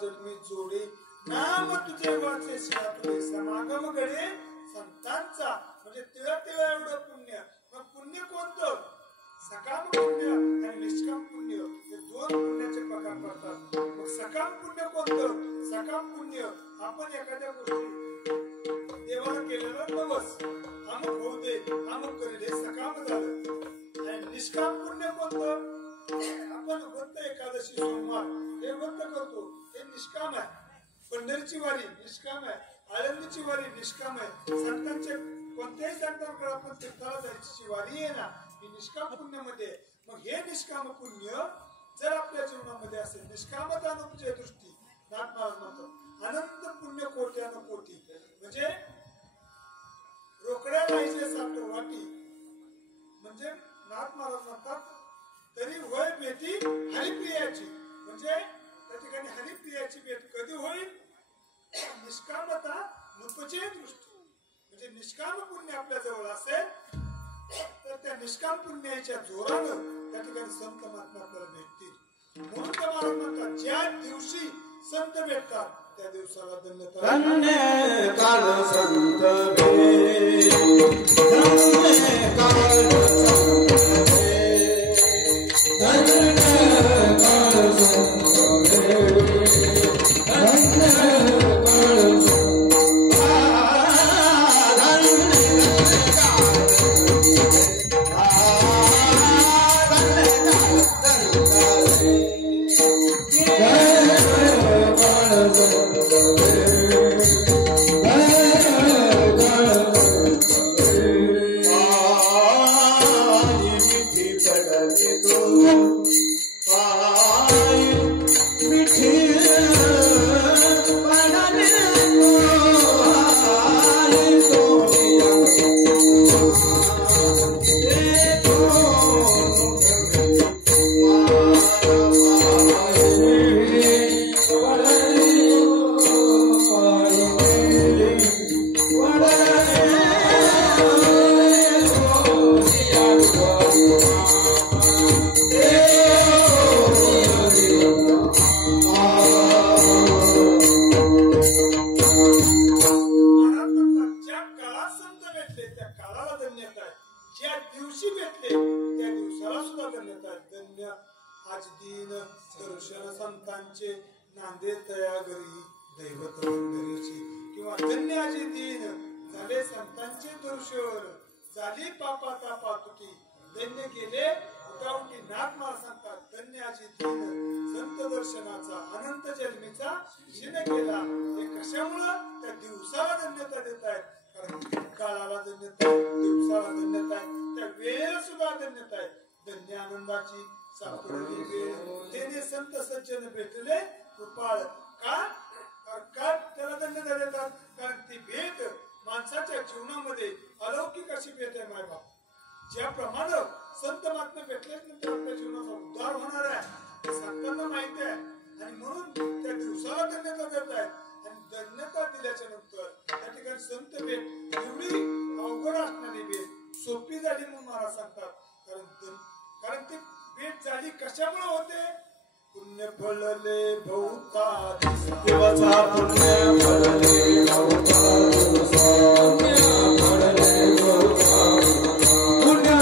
जन्मी जोडे नाम तुझे वाचे शिवापुढे समागम घडे संतांचा. म्हणजे तिळा तिळा एवढं पुण्य. मग पुण्य कोणतं? सकाम पुण्य आणि निष्काम पुण्य हे दोन पुण्याचे प्रकार पडतात. मग सकाम पुण्य कोणतं? सकाम पुण्य आपण एखाद्या गोष्टी देवाला केलेलं नवस अमुक होऊ दे अमुक करू दे सकाम झालं. आणि निष्काम पुण्य कोणतं? आपण व्रत एकादशी सोमवार हे व्रत करतो हे निष्काम आहे. पंढरीची वारी निष्काम आहे. आळंदीची वारी निष्काम आहे. संतांचे कोणत्याही संतांकडे आपण तीर्थाला जायची वारी आहे ना ही निष्काम पुण्यामध्ये. मग हे निष्काम पुण्य जर आपल्या जीवनामध्ये असेल निष्कामतानुपजे दृष्टी नाथ महाराज म्हणतात अनंत पुण्य कोट्यानं कोटी. म्हणजे रोकड्या राहायचे साठो वाटी. म्हणजे नाथ महाराज म्हणतात तरी होय भेटी हरिप्रियाची. म्हणजे त्या ठिकाणी हरिप्रियाची भेट कधी होईल? निष्कामता नुपजे दृष्टी. म्हणजे निष्काम पुण्य आपल्या जवळ असेल तर त्या निष्काम पुण्याच्या जोरानं त्या ठिकाणी संत महात्मा आपल्याला भेटतील. म्हणून त्या महाराज म्हणतात ज्या दिवशी संत भेटतात त्या दिवसाला धन्यता काल संत भेट धन्यता धन्य आज दीन दर्शन संतांचे नांदे तया घरी दैवत पंढरीची किंवा धन्य आजी दीन झाले संतांचे दर्शन झाली पापाता पातुकी धन्य गेले उठावटी नाथ मला सांगतात धन्य आजी दीन संत दर्शनाचा अनंत जन्मीचा क्षीण केला हे कशामुळं त्या दिवसाला धन्यता देत आहेत कारण काळाला धन्यता आहे दिवसाला धन्यता आहे त्या वेळेला सुद्धा धन्यता आहे धन्य आनंदाची सापडली वेळ त्याने संत सज्जन भेटले कृपाळ का त्याला धन्यता देतात कारण ती भेट माणसाच्या जीवनामध्ये अलौकिक अशी भेट आहे माय बाप ज्याप्रमाणे संत महात्मे भेटलेच नंतर आपल्या जीवनाचा उद्धार होणार आहे संतांना माहिती आहे आणि म्हणून त्या दिवसाला धन्यता देत आहेत आणि धन्यता दिल्याच्या नंतर त्या ठिकाणी संत भेट एवढी अवघड असणारी भेट सोपी झाली म्हणून मला सांगतात कारण ती भेट झाली कशामुळे होते पुण्य फळले भौता देवाचा पुण्य फळले भौता पुण्य फळले भौता पुण्य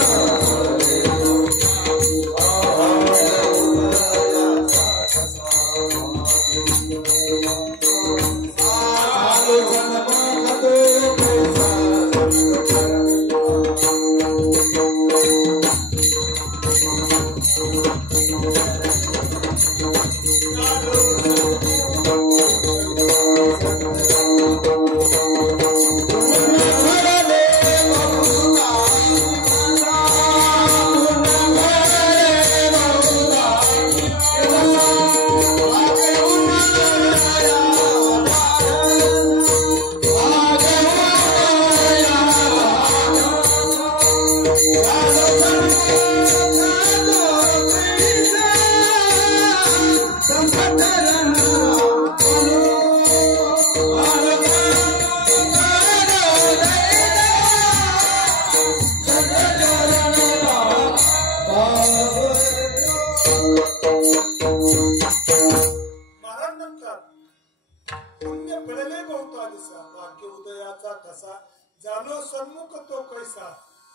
झालो सन्मुख तो कैसा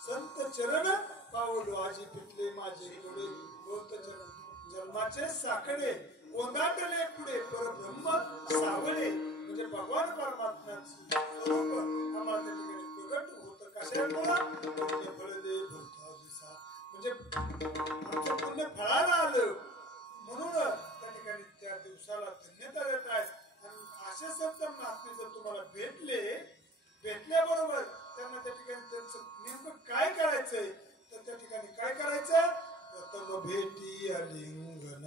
संत चरण पावलो आजी पिटले माझे डोळे लोत चरण जन्माचे साकडे ओंदाटले पुढे परब्रह्म सावळे म्हणजे भगवान परमात्म्याचे स्वरूप आम्हाला त्या ठिकाणी प्रगट होत कशामुळे पुण्य फळले भूता दिसा म्हणजे आमचं पुण्य फळाला आलं म्हणून त्या ठिकाणी त्या दिवसाला धन्यता देत आहेत आणि असे संत महात्मे जर तुम्हाला भेटल्याबरोबर त्यांना त्या ठिकाणी त्यांचं नेमकं काय करायचंय तर त्या ठिकाणी काय करायचं प्रथम भेटी आलिंगन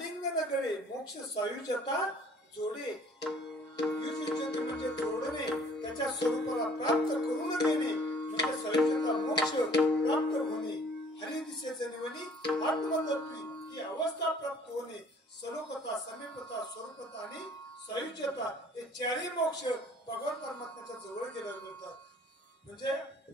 आलिंगन गळे मोक्ष सायुज्यता जोडे. युजुज्यते म्हणजे जोडणे, त्याच्या स्वरूपाला प्राप्त करून घेणे म्हणजे सायुज्यता मोक्ष प्राप्त होणे. हरी दिशेचे निवणी आत्मतत्वी ही अवस्था प्राप्त होणे. सलोकता, समीपता, स्वरूपता आणि सायुज्यता हे चारही मोक्ष भगवान परमात्म्याच्या जवळ गेल्यावर मिळतात. म्हणजे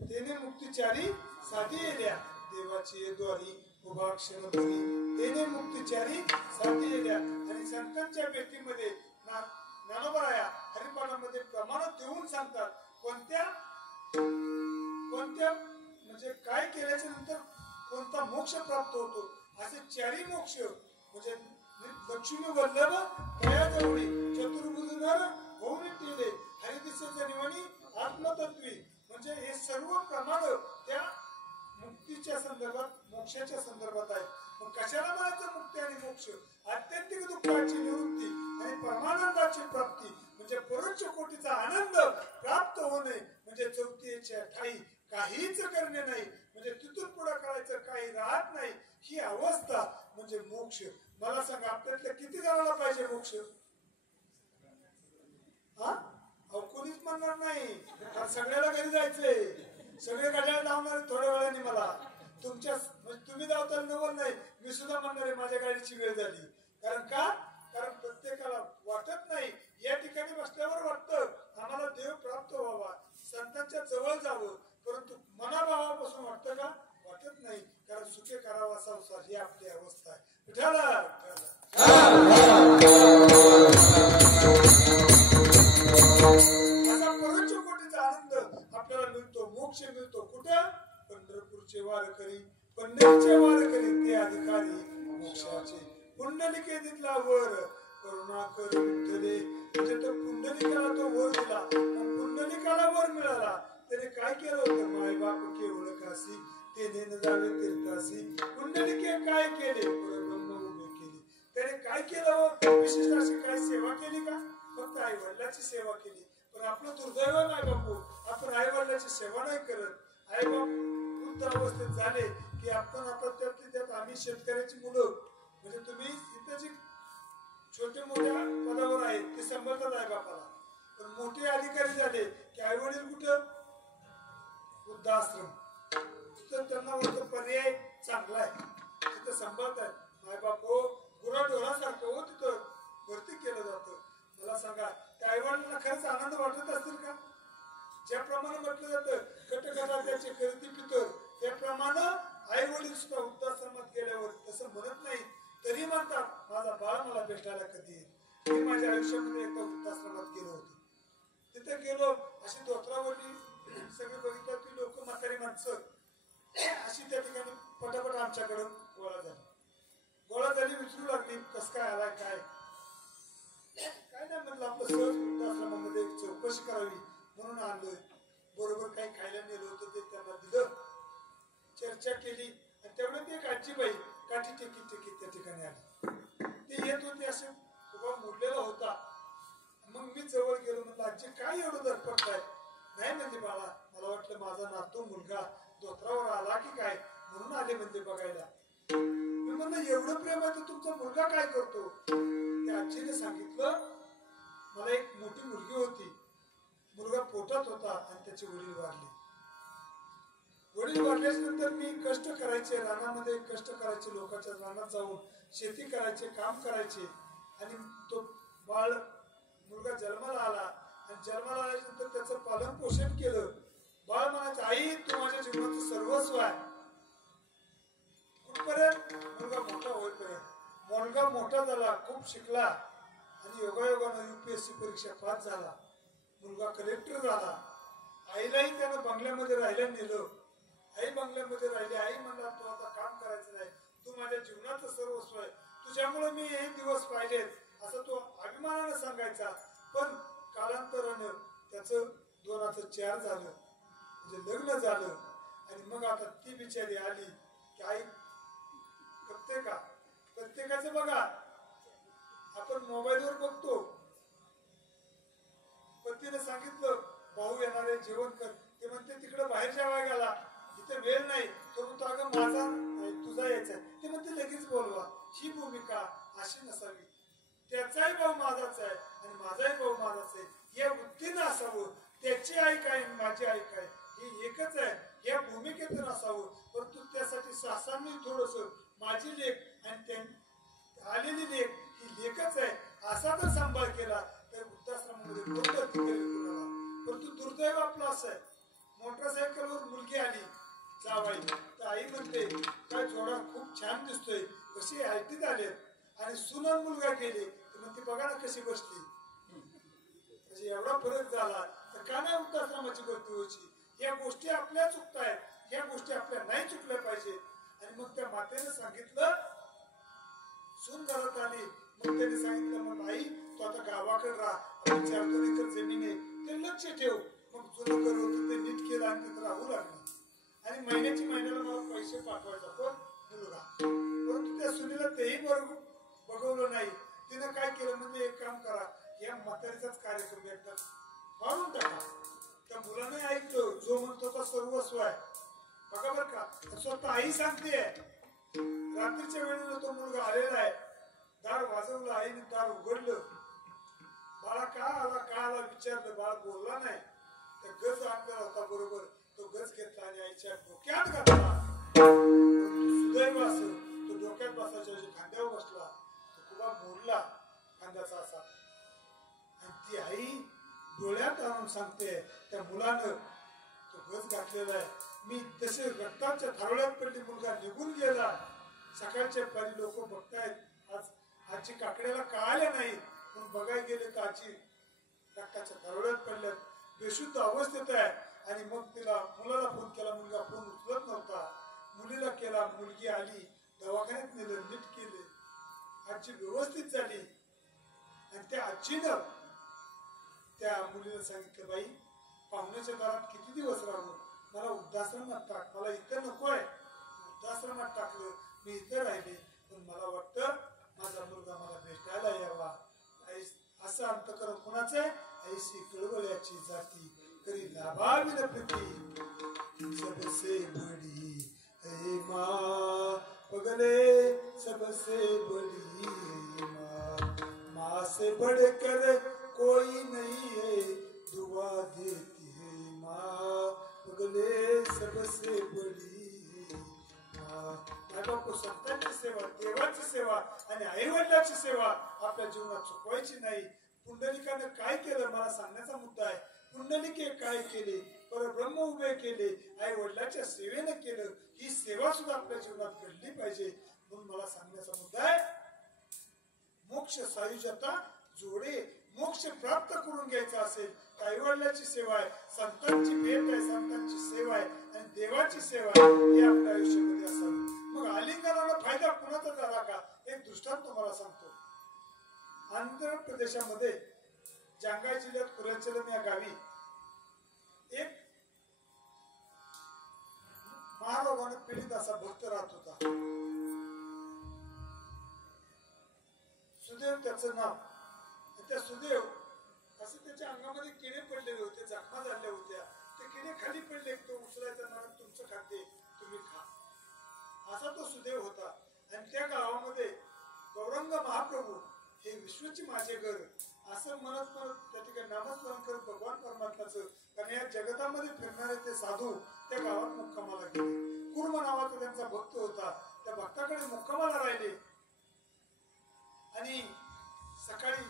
तेने मुक्ती चारी साधी येल्या, देवाची द्वारी उभा क्षणभरी तेने मुक्ती चारी साधी येल्या. आणि संतांच्या भेटीमध्ये ज्ञानोबराया हरिपाठामध्ये प्रमाण देऊन सांगतात कोणत्या म्हणजे काय केल्याच्या नंतर कोणता मोक्ष प्राप्त होतो. असे चारही मोक्ष म्हणजे लक्ष्मी वल्लभ दयाजवळी चतुर्भुज नर होऊन टिले हरिदिशेचे निवणी आत्मतत्वी म्हणजे हे सर्व प्रमाण त्या मुक्तीच्या संदर्भात मोक्षाच्या संदर्भात आहे. मग कशाला म्हणायचं मुक्ती आणि मोक्ष? आत्यंतिक दुःखाची निवृत्ती आणि परमानंदाची प्राप्ती म्हणजे परोक्ष कोटीचा आनंद प्राप्त होणे म्हणजे चौथीच्या ठाई काहीच करणे नाही म्हणजे तिथून पुढे करायचं काही राहत नाही. ही अवस्था म्हणजे मोक्ष. मला सांगा आपल्यातल्या किती जणांना पाहिजे मोक्ष? हा कोणीच म्हणणार नाही. सगळ्याला घरी जायचंय, सगळे गाड्या लावणार थोड्या वेळाने. मला तुमच्या तुम्ही धावताना नवल नाही, मी सुद्धा म्हणणार आहे माझ्या गाडीची वेळ झाली. कारण प्रत्येकाला वाटत नाही. या ठिकाणी बसल्यावर वाटतं आम्हाला देव प्राप्त व्हावा, संतांच्या जवळ जावं, परंतु मनाभावापासून वाटतं का? वाटत नाही. कारण सुखे करावा संसार ही आपली अवस्था आहे. असा परोक्ष कोटीचा आनंद आपल्याला मिळतो, मोक्ष मिळतो. कुठं? पंढरपूरचे वारकरी, पंढरीचे वारकरी ते अधिकारी मोक्षाचे. पुंडलिके दिला वर करुणा कर विठ्ठले म्हणजे तो पुंडलिकाला तो वर दिला. मग पुंडलिकाला वर मिळाला. त्याने काय केलं होतं? मायबाप केवळ काशी तेने न जावे तीर्थासी. पुंडलिके काय केले? परब्रह्म उभे केले. त्याने काय केलं? विशिष्ट अशी काय सेवा केली का? फक्त आई वडिलांची सेवा केली. पण आपलं दुर्दैव नाही बापू, आपण आई वडिलांची सेवा नाही करत. आई बाप वृद्ध अवस्थेत झाले की आपण आता त्यात आम्ही शेतकऱ्याची मुलं म्हणजे तुम्ही इथे जी छोटे मोठ्या पदावर आहेत ते सांभाळतात आई बापाला. पण मोठे अधिकारी झाले की आई वडील कुठं? वृद्धाश्रम. तिथं त्यांना वाटतं पर्याय चांगला आहे, तिथं सांभाळतात. माय बाप हो गुराढोरासारखं हो तिथं भरती केलं जातं. मला सांगा त्या आई वडिलांना खरंच आनंद वाटत असतील का? ज्याप्रमाणे म्हटलं जातं कटकटाचे करती पितर, त्याप्रमाणे आई वडील सुद्धा वृद्धाश्रमात गेल्यावर तसं म्हणत नाही, तरी म्हणतात माझा बाळ मला भेटायला कधी येईल. मी माझ्या आयुष्यामध्ये एकदा वृद्धाश्रमात गेलो होतो. तिथे गेलो अशी धोत्रावरली सगळी बघितलं की लोक म्हातारी माणसं अशी त्या ठिकाणी पटापट आमच्याकडे गोळा झाली. विचारू लागली कस काय आलाय काय नाही म्हणलं आपलं सहज वृद्धाश्रमामध्ये चौकशी करावी म्हणून आणलोय. बरोबर काही खायला नेलं होतं ते त्यांना दिलं, चर्चा केली आणि तेवढं ते एक आजीबाई काठी टेकीत त्या ठिकाणी आली. ते येत होते असे उभा मोडलेला होता. मग मी जवळ गेलो, म्हणलं आजी काय एवढं धडपडताय? नाही म्हणजे बाळा मला वाटलं माझा नातू मुलगा धोत्रावर आला की काय म्हणून आले म्हणजे बघायला. मी म्हणलं एवढं प्रेम आहे तर तुमचा मुलगा काय करतो? त्या आजीने सांगितलं मला एक मोठी मुलगी होती, मुलगा पोटात होता आणि त्याचे वडील वारले. वडील वारल्याच्या नंतर मी कष्ट करायचे, रानामध्ये कष्ट करायचे, लोकांच्या रानात जाऊन शेती करायचे, काम करायचे. आणि तो बाळ मुलगा जन्माला आला आणि जन्माला आल्यानंतर त्याचं पालन पोषण केलं. बाळ म्हणायचं आई तू माझ्या जीवनाचं सर्वस्व आहे. कुठपर्यंत? मुलगा मोठा होईपर्यंत. मुलगा मोठा झाला, खूप शिकला आणि योगायोगानं UPSC परीक्षा पास झाला. मुलगा कलेक्टर झाला. आईलाही त्यानं बंगल्यामध्ये राहायला नेलं. आई बंगल्यामध्ये राहिली. आई म्हणला तू आता काम करायचं नाही, तू माझ्या जीवनाचं सर्वस्व आहे, तुझ्यामुळे मी हे दिवस पाहिलेत असं तो अभिमानानं सांगायचा. पण कालांतरानं त्याचं 2004 झालं म्हणजे लग्न झालं. आणि मग आता ती बिचारी आली की आई प्रत्येकाचं बघा आपण मोबाईलवर बघतो. पतीने सांगितलं भाऊ येणार आहे जेवण कर, ते म्हणते तिकडे बाहेर जेवायला गेला, इथे वेळ नाही. तो म्हणतो अगं माझा नाही तुझा यायचा, ते म्हणते लगेच बोलवा. ही भूमिका अशी नसावी. त्याचाही भाऊ माझाच आहे आणि माझाही भाऊ माझाच आहे या वृत्तीनं असावं. त्याची आई काय माझी आई काय हे एकच आहे या भूमिकेतून असावं. परंतु त्यासाठी सासांनी थोडस माझी लेख आणि आलेली लेख ही लेखच आहे असा जर सांभाळ केला तर वृद्धाश्रमामध्ये कोणतं करेल कुणाला. परंतु दुर्दैव आपलं असं आहे मोटरसायकलवर मुलगी आली जावाई तर आई म्हणते काय जोडा खूप छान दिसतोय कशी आयटीत आलेत आणि सुनन मुलगा गेले तर म्हणते बघा ना कशी बसली. म्हणजे एवढा फरक झाला तर का नाही वृद्धाश्रमाची भरती व्हायची. या गोष्टी आपल्या चुकतायत या गोष्टी आपल्या नाही चुकल्या पाहिजे. आणि मग त्या मातेने सांगितलं सून घरात आली मग त्याने सांगितलं मग आई तू आता गावाकडे राहा आपली 4-2 एकर जमीन आहे ते लक्ष ठेव. मग जुनं घर होतं ते नीट केलं आणि तिथं राहू लागलं आणि महिन्याला मला पैसे पाठवायचा कोण मुलगा. परंतु त्या सुनीला तेही बघवलं नाही. तिनं काय केलं म्हणजे एक काम करा या म्हातारीचाच कार्यक्रम एकदा वाढून टाका. त्या मुलाने ऐकलं जो म्हणतो तो सर्वस्व आहे बघा बर का. स्वतः आई सांगते रात्रीच्या वेळेला तो मुलगा आलेला आहे. दार वाजवलं आईने दार उघडलं. बाळा का आला विचारलं. बाळा बोलला नाही. त्या गज आणलेला होता बरोबर तो गज घेतला आणि आईच्या डोक्यात घातला. सुदैव असं तो डोक्यात बसायच्या खांद्यावर बसला तो कुबा मोडला खांद्याचा असा. आणि ती आई डोळ्यात आणून सांगते त्या मुलानं तो गज घातलेला आहे. मी तसे रक्ताच्या थारोळ्यात पडली मुलगा निघून गेला. सकाळच्या पारी लोक बघतायत आजची काकड्याला कळाल्या नाही म्हणून बघायला गेले तर आजी रक्ताच्या थारोळ्यात पडल्यात बेशुद्ध अवस्थेत आहे. आणि मग तिला मुलाला फोन केला मुलगा फोन उचलत नव्हता. मुलीला केला मुलगी आली दवाखान्यात नेलं नीट केले आजी व्यवस्थित झाली. आणि त्या आजीनं त्या मुलीला सांगितलं बाई पाहुण्याच्या दारात किती दिवस राहू मला वृद्धाश्रमात टाक. मला इथं नको आहे वृद्धाश्रमात टाकलं मी इथं राहिले पण मला वाटतं माझा मुलगा मला भेटायला यावा. असं अंतकरण कोणाचं आहे ऐशी कळवळ्याची जाती करी लाभावी न प्रीती सबसे बडी है माँ पगले सबसे बड़ी है माँ से बढ़कर कोई नहीं है दुआ देती है माँ पगले सबसे बड़ी है माँ. बापू संतांची सेवा देवाची सेवा आणि आई वडिलांची सेवा आपल्या जीवनात चुकवायची नाही. पुंडलिकाने काय केलं मला सांगण्याचा मुद्दा आहे. पुंडलिके काय केले परब्रह्म उभे केले आई वडिलांच्या सेवेने केलं. ही सेवा सुद्धा आपल्या जीवनात घडली पाहिजे म्हणून मला सांगण्याचा मुद्दा आहे. मोक्ष सायुज्यता जोडे मोक्ष प्राप्त करून घ्यायचा असेल आई वडिलांची सेवा आहे संतांची भेट आहे संतांची सेवा आहे आणि देवाची सेवा आहे ही आपल्या आयुष्यामध्ये असावी. मग आलिंगनाला फायदा कुणाचा झाला का एक दृष्टांत तुम्हाला सांगतो. आंध्र प्रदेशामध्ये जांगाई जिल्ह्यात कुरचलम या गावी एक महारोगाने पीडित असा भक्त राहत होता. सुदेव त्याचं नाव. त्या सुदेव असं त्याच्या अंगामध्ये किडे पडलेले होते जखमा झाल्या होत्या. ते किडे खाली पडले तो उचलायचा म्हणून तुमचं खाद्य तुम्ही खा असा तो सुदेव होता. आणि त्या गावामध्ये गौरंग महाप्रभू हे विश्वची माझे घर असं म्हणत त्या ठिकाणी नामस्मरण करत भगवान परमात्म्याचं कारण या जगतामध्ये फिरणारे ते साधू त्या गावात मुक्कामाला गेले. कुर्म नावाचा त्यांचा भक्त होता. त्या भक्ताकडे मुक्कामाला राहिले आणि सकाळी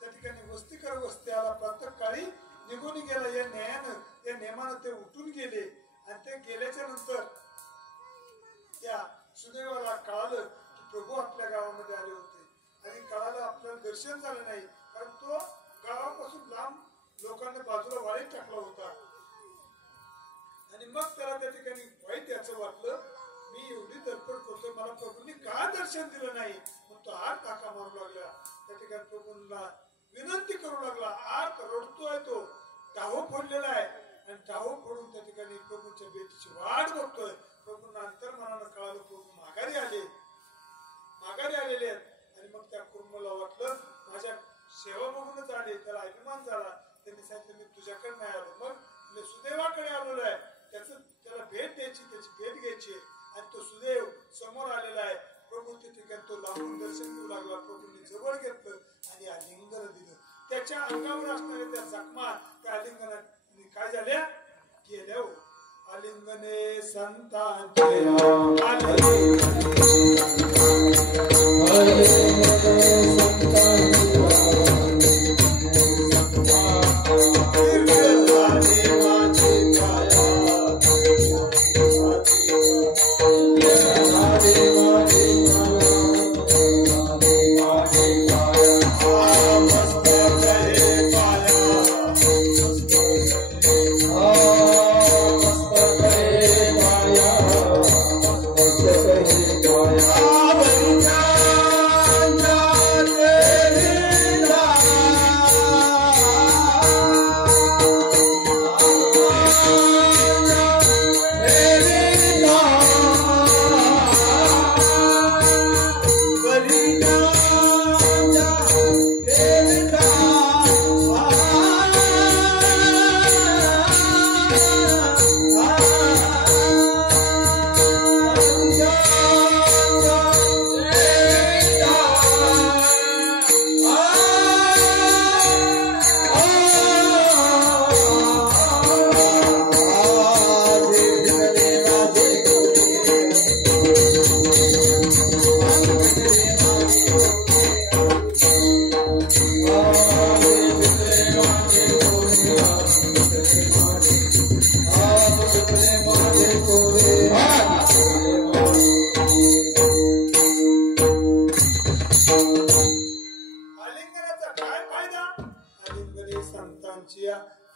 त्या ठिकाणी वस्तीकर वस्ती आला प्रत्येक काळी निघून गेला. या नियमानं ते उठून गेले आणि ते गेल्याच्या नंतर त्या सुदैवाला कळालं की प्रभू आपल्या गावामध्ये आले होते आणि कळालं आपल्याला दर्शन झालं नाही कारण तो गावापासून लांब लोकांना बाजूला वाळीत टाकला होता. आणि मग त्याला त्या ठिकाणी वाईट याचं वाटलं मी एवढी तडफड करतोय मला प्रभूंनी का दर्शन दिलं नाही मग तो आत टाका मारू लागला. त्या ठिकाणी प्रभूंना विनंती करू लागला. आत रडतोय तो टाहो फोडलेला आहे आणि टाहो फोडून त्या ठिकाणी प्रभूंच्या भेटीची वाट बघतोय. प्रभूंना अंतर्मनानं कळालं प्रभू माघारी आलेले आहेत आणि मग त्या कुर्मला वाटलं माझ्या सेवा बघूनच आले त्याला अभिमान झाला. त्यांनी सांगितलं मी तुझ्याकडे नाही आलो मग मी सुदैवाकडे आलेलो आहे त्याला भेट द्यायची त्याची भेट घ्यायची आणि तो सुदैव समोर आलेला आहे. प्रभू त्या ठिकाणी तो लांबून दर्शन घेऊ लागला. प्रभू झाल्या गेल्या हो. आलिंगने संतांचे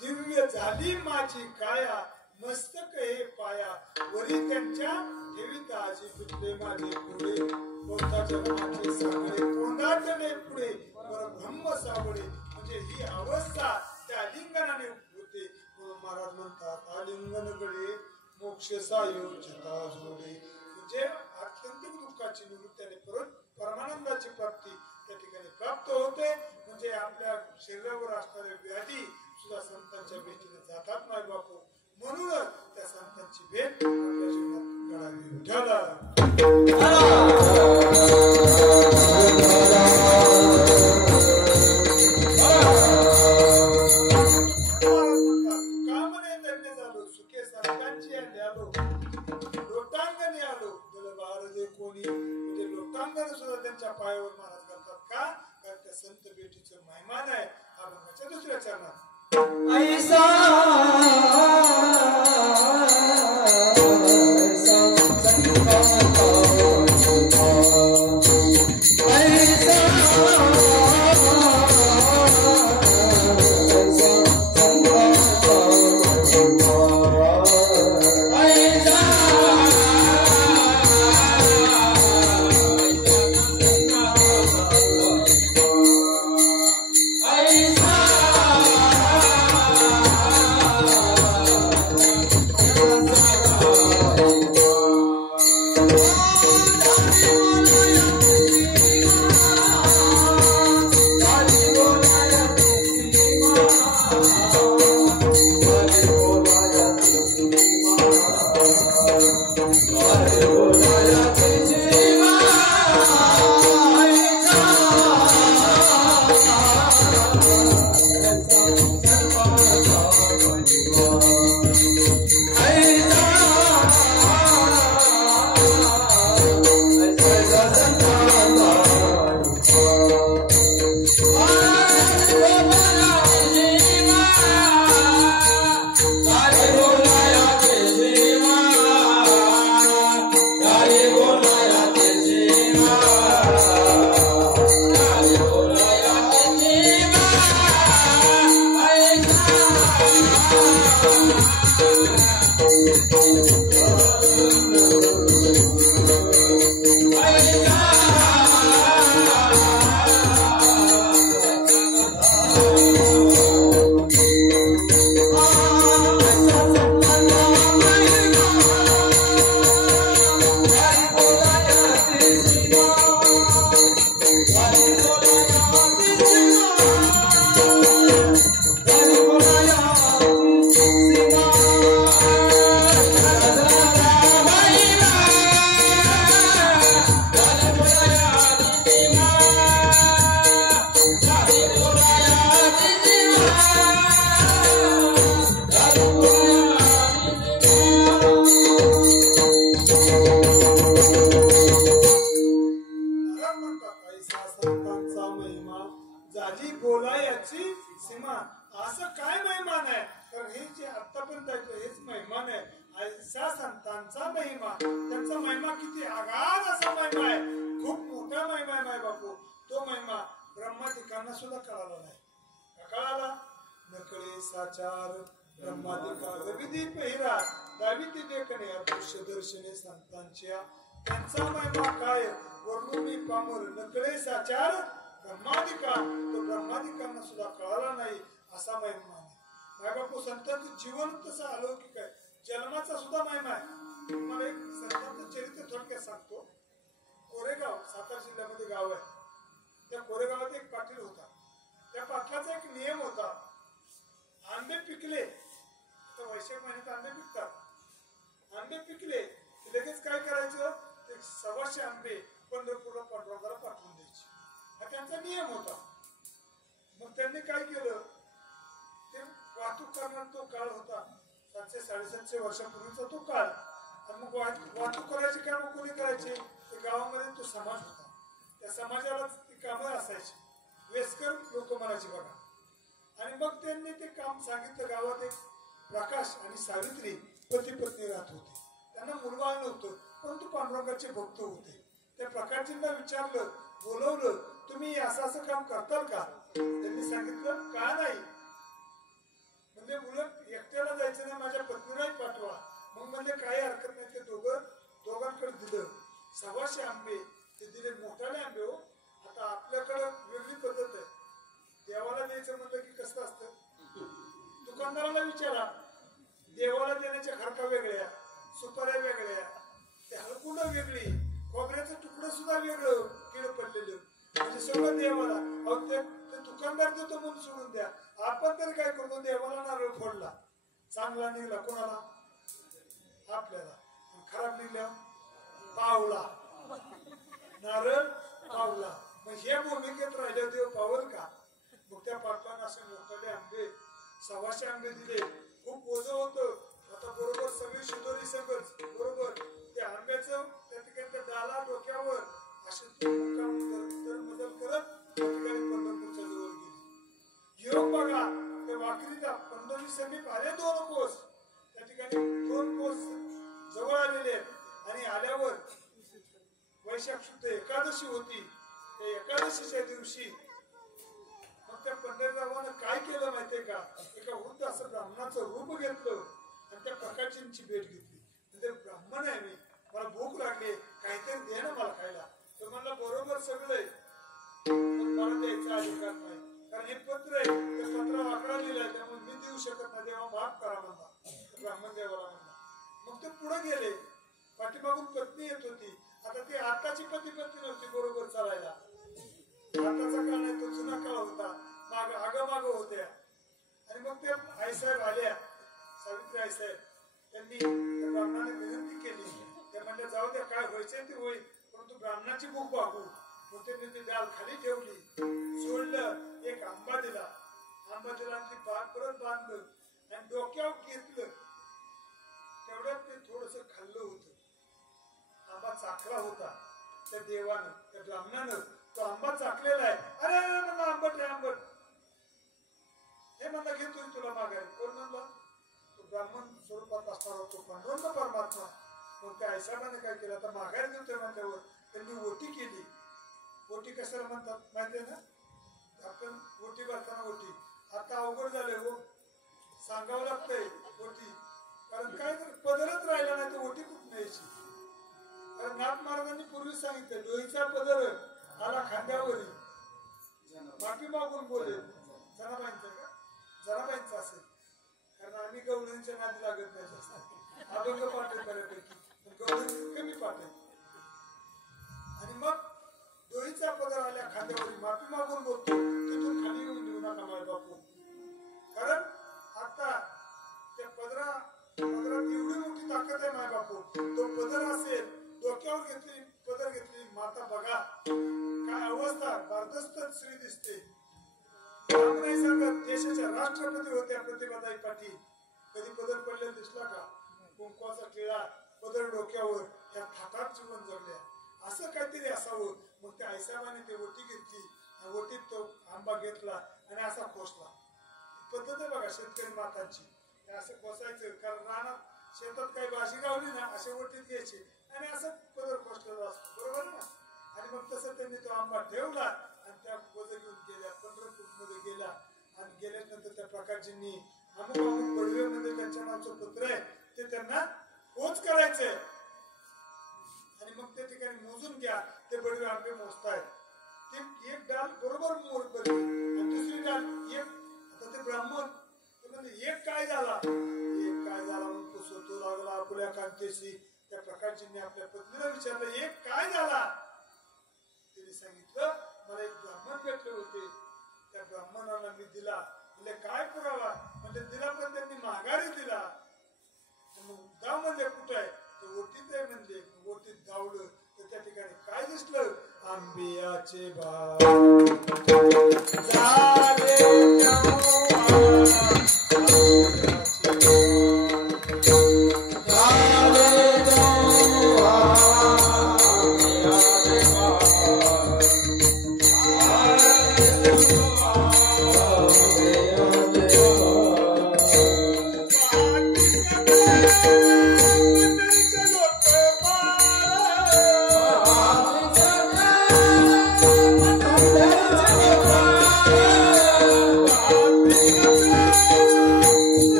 दिव्य झाली माझी काया मस्तक हे पाया वरी त्यांच्या ठेवीत आजी तुटले माझे पुढे कोणताच्या नामाचे सांगणे तोंडातले पुढे वर ब्रह्म सावळे म्हणजे ही अवस्था त्या आलिंगनाने होते. महाराज म्हणतात आलिंगन गळे मोक्ष सायोजता जोडे म्हणजे आत्यंतिक दुःखाची निवृत्तीने परमानंदाची प्राप्ती त्या ठिकाणी प्राप्त होते. म्हणजे आपल्या शरीरावर असणारे व्याधी सुद्धा संतांच्या भेटीने जातात नाही बापू. म्हणूनच त्या संतांची भेट आपल्या जीवनात घडावी. कामने धन्य झालो सुखे संतांची आलो लोटांगणी आलो दलबार जे कोणी म्हणजे लोटांगण सुद्धा त्यांच्या पायावर महाराज करतात का कारण त्या संत भेटीचं महिमान आहे. हा भंगाच्या दुसऱ्या चरणात ऐसा झाली बोलायाची सीमा. असं काय महिमान आहे? कारण हे जे आतापर्यंत ऐकलं हेच महिमान आहे. ऐसा संतांचा महिमा, त्यांचा महिमा किती आगाध असा महिमा आहे, खूप मोठा महिमा आहे माय बापू. तो महिमा ब्रह्मादिकांना सुद्धा कळाला नाही. का कळाला? नकळे साचार ब्रह्मादिका विधी पहिरा दाविती देखणे अदृश्य दर्शने संतांच्या. त्यांचा महिमा काय वर्णुनी पामर नकळे साचार ब्रह्मादिका, तो ब्रह्मादिकांना सुद्धा कळाला नाही असा महिमा आहे. माय बापू संतांचं जीवन तसं अलौकिक आहे. जन्माचा सुद्धा महिमा आहे. तुम्हाला एक संतांचं चरित्र थोडक्यात सांगतो. कोरेगाव सातारा जिल्ह्यामध्ये गाव आहे. त्या कोरेगावात एक पाटील होता. त्या पाटलाचा एक नियम होता, आंबे पिकले तर वैशाख महिन्यात आंबे पिकतात. आंबे पिकले की लगेच काय करायचं, ते 125 आंबे पंढरपूरला पांडुरंगाला पाठवून द्यायचे. हा त्यांचा नियम होता. मग त्यांनी काय केलं, ते वाहतूक करणार तो काळ होता 700-750 वर्षापूर्वीचा तो काळ. आणि मग वाहतूक करायची कामं कोणी करायचे, ते गावामध्ये तो समाज होता. त्या समाजाला ती कामं असायची, वेस्कर लोक म्हणायचे बघा. आणि मग त्यांनी ते काम सांगितलं. गावात एक प्रकाश आणि सावित्री पती पत्नी राहत होते. त्यांना मुलगा नव्हतं, परंतु पांडुरंगाचे भक्त होते. त्या प्रकाशजींना विचारलं, बोलवलं, तुम्ही असं असं काम करताल का? त्यांनी सांगितलं, का नाही. म्हणजे मुलं एकट्याला जायचं नाही, माझ्या पत्नीलाही पाठवा. मग म्हणजे काही हरकत नाही. ते दोघांकडे दिलं. 125 आंबे ते दिले, मोठाले आंबे हो. आता आपल्याकडं वेगळी पद्धत आहे. देवाला द्यायचं म्हणलं की कसं असतं, दुकानदाराला विचारा. देवाला देण्याच्या खडका वेगळ्या, सुपाऱ्या वेगळ्या, ते हळकुंड वेगळी, खोबऱ्याचं तुकडं सुद्धा वेगळं, किड पडलेलं, म्हणजे सगळं देवाला. अहो ते दुकानदार देतो म्हणून सोडून द्या. आपण तर काय करतो, देवाला नारळ फोडला, चांगला निघला कोणाला? आपल्याला. खराब निघल्या पावला, नारळ पावला. मग हे भूमिकेत राहिले देव पावल का? मग त्या पाटलांना असे मोठे आंबे 125 आंबे दिले. खूप ओझं होतं. आता बरोबर सगळी शिदोरी सगळंच बरोबर त्या आंब्याचं त्या ठिकाणी त्या डाला डोक्यावर असे बदल करत त्या ठिकाणी पंढरपूरच्या जवळ गेली. योग बघा, त्या वाकरीला 15 समीप आले 2 कोस. त्या ठिकाणी 2 कोस जवळ आलेले आहेत. आणि आल्यावर वैशाख शुद्ध एकादशी होती. त्या एकादशीच्या दिवशी मग त्या पंढररावानं काय केलं माहितीये का, एका वृद्ध असं ब्राह्मणाचं रूप घेतलं आणि त्या प्रकाशजींची भेट घेतली. म्हणजे ब्राह्मण आहे मी, मला भूक लागली, काहीतरी दे ना मला खायला. तर म्हणलं बरोबर सगळं, पण मला द्यायचा अधिकार नाही, कारण हे पत्र आहे. ते पत्र वाकडा लिहिलंय, त्यामुळे मी देऊ शकत नाही. देवा माफ करा म्हणला. ब्राह्मण देवाला म्हणला. मग ते पुढे गेले. पाठीमागून पत्नी येत होती. आता ती आताची पती नव्हती बरोबर चालायला. आताचा काळ नाही, तो जुना काळ होता. आगमाग होत्या. आणि मग ते आईसाहेब आल्या, सावित्री आईसाहेब. त्यांनी त्या ब्राह्मणाने विनंती केली. त्या म्हणल्या, जाऊ द्या, काय व्हायचंय ते होईल, परंतु ब्राह्मणाची भूक भागू. मग त्यांनी ती डाल खाली ठेवली, सोडलं, एक आंबा दिला. आंबा दिला आणि ती परत बांधलं आणि डोक्यावर घेतलं. तेवढ्यात ते थोडस खाल्लं होतं. आंबा चाखला होता त्या देवानं, त्या ब्राह्मणानं. तो आंबा चाकलेला आहे. अरे अरे म्हणला, आंबट आहे आंबट. हे म्हणला, घेतोय तुला मागाय. कोण म्हणला? तो ब्राह्मण स्वरूपात असणारा तो पांडुरंग परमात्मा. मग त्या आईसाहेबाने काय केलं, आता माघार देतोय म्हणल्यावर त्यांनी ओटी केली. ओटी कशाला म्हणतात माहितीये ना? आपण ओटी भरताना ओटी. आता अवघड झालंय हो, सांगावं लागतंय ओटी. कारण काय पदरच राहिला नाही तर ओटी कुठून न्यायची? कारण नाथ महाराजांनी पूर्वी सांगितलं, लोहीचा पदर आला खांद्यावरी, माफी मागून बोले. जनाबाईंचा का? जनाबाईंचा असेल, कारण आम्ही गवळींच्या नादी लागत नाही जास्त. अभंग पाठ बऱ्यापैकी, पण गवळी कमी पाठ आहे. आणि मग लोहीचा पदर आल्या खांद्यावरी, माफी मागून बोलतो, तिथून खाली येऊन देऊ नका माय बापू. कारण आता त्या पदरात एवढी मोठी ताकद आहे माय बापू. तो पदर असेल, डोक्यावर घेतली पदर घेतली माता, बघा काय अवस्था, भारदस्त स्त्री दिसते. नाही सांगत, देशाच्या राष्ट्रपती होत्या प्रतिभाताई पाटील. कधी पदर पडलेला दिसला का? कुंकवाचा टिळा, पदर डोक्यावर, त्या थाटात जीवन जगल्या. असं काहीतरी असावं. मग त्या आईसाहेबाने ते ओटी घेतली, ओटीत तो आंबा घेतला आणि असा खोसला. पद्धत आहे बघा शेतकरी मातांची. असं खोसायचं कारण रानात शेतात काही भाजी गावली ना असे ओटीत घ्यायचे आणि असं पदर खोसलेला असतो, बरोबर ना. आणि मग तसं त्यांनी तो आंबा ठेवला आणि त्या बोज घेऊन गेल्या, पंढरपूर मध्ये गेल्या. आणि गेल्यानंतर त्या प्रकारजींनी अमुक अमुक बडवेमध्ये त्यांच्या नावचं पत्र आहे ते त्यांना पोच करायचंय. आणि मग त्या ठिकाणी मोजून घ्या, ते बडवे आंबे मोजतायत. ते एक डाल बरोबर मोड बदली आणि दुसरी डाल एक. आता ते ब्राह्मण ते म्हणजे एक काय झाला, एक काय झाला म्हणून तो सोतो लागला आपल्या कांतेशी. त्या प्रकारजींनी आपल्या पत्नीला विचारलं एक काय झाला. तिने सांगितलं मला एक ब्राह्मण भेटले होते, त्या ब्राह्मणाला मी दिला. म्हणजे काय पुरावा म्हणजे दिला, पण त्यांनी माघारी दिला. गाव म्हणजे कुठं आहे तर ओटीत आहे म्हणले. ओटीत धावलं तर त्या ठिकाणी काय दिसलं, आंबियाचे बाळ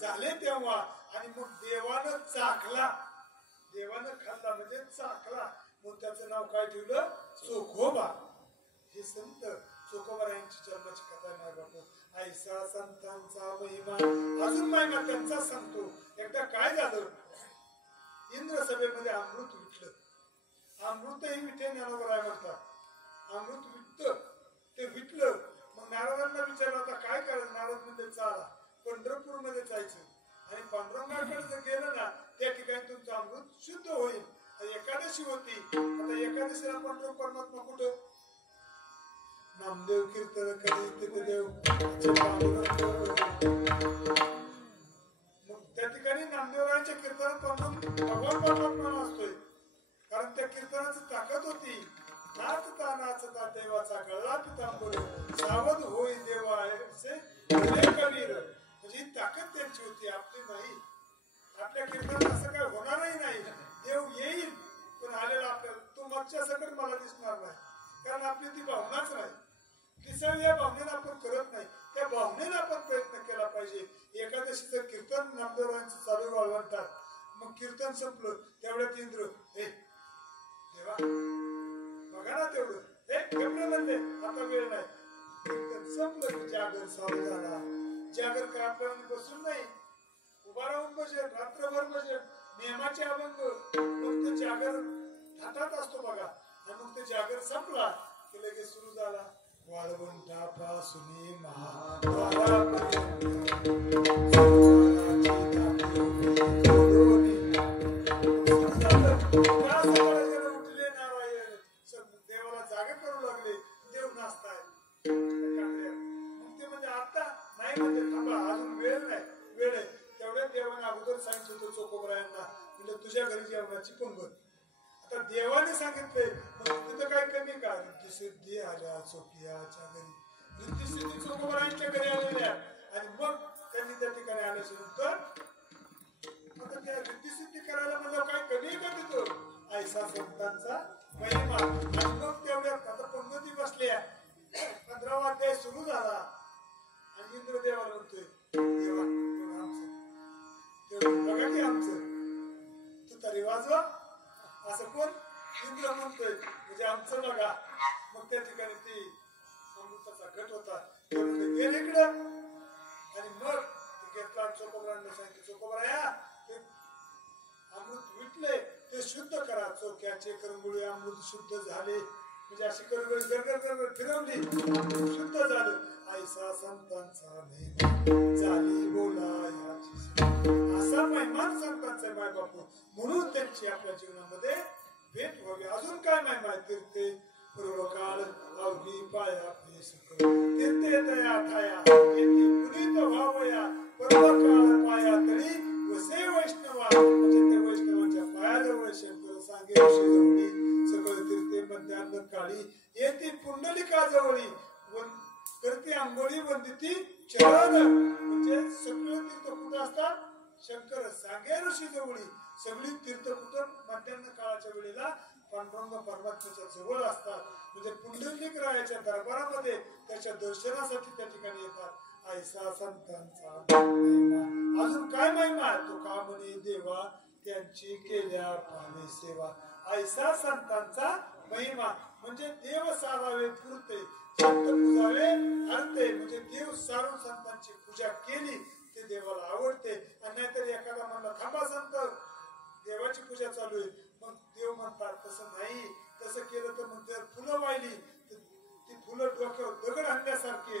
झाले देवानं खाल्ला म्हणजे चाखला म्हणून त्याचं नाव काय ठेवलं, चोखोबा. हे संत चोखोबा यांची जन्माची कथा नाही बापू. ऐसा संतांचा महिमा अजून महिमा त्यांचा सांगतो. एकदा काय झालं, इंद्र सभेमध्ये अमृत विटलं. अमृतही विटे ज्ञानोबराय म्हणतात. अमृत विटत ते विटलं. मग नारदांना विचारलं आता काय करायचं. नारद म्हणजे चाला पंढरपूर मध्ये जायचं आणि पांडुरंगाकडे जर गेलं ना त्या ठिकाणी तुमचं अमृत शुद्ध होईल. एकादशी होती. आता एकादशीला पंढरपूर परमात्मा कुठं, नामदेव कीर्तन कधी तिथे देव. मग त्या ठिकाणी नामदेवरायांच्या कीर्तनात भगवान परमात्मा असतोय. कारण त्या कीर्तनाची ताकद होती. नाचता नाचता देवाचा गळा पितांबर सावध होई देवा असे कबीर. म्हणजे ही ताकद त्यांची होती, आपली नाही. आपल्या कीर्तनात असं काय होणारही नाही. देव येईल पण आलेला आपल्याला तो मागच्या सकट मला दिसणार नाही. कारण आपली ती भावनाच नाही. किसळ या भावनेला आपण करत नाही. त्या भावनेला आपण प्रयत्न केला पाहिजे. एकादशीचं कीर्तन नामदेवरांचं चालू वाळवंटात. मग कीर्तन संपलं तेवढ्यात इंद्र हे देवा बघा ना तेवढं हे गमलं म्हणले आता वेळ नाही. कीर्तन संपलं की जागर चालू झाला. जागर काय आपल्याला बसून नाही, उभा राहून बसेल, रात्रभर बसेल, नियमाचे अभंग. मग ते जागर हातात असतो बघा. आणि मग ते जागर संपला की लगेच सुरू झाला वाळवंटापासून देवाला जागा करू लागले. देव नाचताय. मग ते म्हणजे आता नाही म्हणजे थांबा अजून वेळ नाही, वेळ आहे. तेवढ्या देवाने अगोदर सांगितलं होतं चोखोबरायांना म्हणजे तुझ्या घरी जेवणाची पंगत. आता देवाने सांगितलंय मग तिथं काय कमी का. रिद्धी आल्या चोखियाच्या घरी, रिद्धी चोखोबरायांच्या घरी आलेल्या. आणि मग त्यांनी त्या ठिकाणी आल्याच्या नंतर आता त्या रिद्धी करायला म्हणजे काय कमी का तिथं. ऐसा संतांचा महिमा. आणि मग तेवढ्यात आता पंगती बसल्या. 15वा अध्याय सुरू झाला आणि इंद्रदेवाला म्हणतोय देवा तेवढं बघा की आमचं तू तरी वाजवा. असं कोण इंद्र म्हणतोय म्हणजे आमचं बघा. मग त्या ठिकाणी ती अमृताचा घट होता. गेले इकडे पायाचे करंगुळी अमृत शुद्ध झाले म्हणजे अशी करंगुळी गरगर फिरवली अमृत शुद्ध झालं ऐसा संतांचा महिमा झाली बोला याची असा महिमान संतांचा माय बापू म्हणून त्यांची आपल्या जीवनामध्ये भेट व्हावी अजून काय महिमा तीर्थे पूर्वकाळ अवघी पाया तीर्थे दया ठाया येथे पुनीत व्हावया पूर्वकाळ पाया तळी वसे वैष्णवा म्हणजे ते वैष्णवांच्या पायाजवळ शंकर सांगे जवळी सगळ तीर्थे मध्यान्ह काळी येथे पुंडलिकाजवळी करते आंघोळी वंदिती चरण म्हणजे सगळे तीर्थ कुठं असतात शंकर सांगे ऋषी जवळी सगळी तीर्थ कुठं मध्यान्ह काळाच्या वेळेला पांडुरंग परमात्म्याच्या जवळ असतात म्हणजे पुंडलिक रायाच्या दरबारामध्ये त्याच्या दर्शनासाठी त्या ठिकाणी येतात ऐसा संतांचा महिमा अजून काय महिमा तो का म्हणे देवा त्यांची केल्या पावे सेवा ऐसा संतांचा महिमा म्हणजे देव सारावे पुरते संत पूजावे आणते म्हणजे देव सारून संतांची पूजा केली ते देवाला आवडते आणि नाहीतर एखादा म्हणला थांबा संत देवाची पूजा चालू आहे मग देव म्हणतात तसं नाही तसं केलं तर मग जर फुलं वाहिली ती फुलं डोक्यावर दगड आणण्यासारखी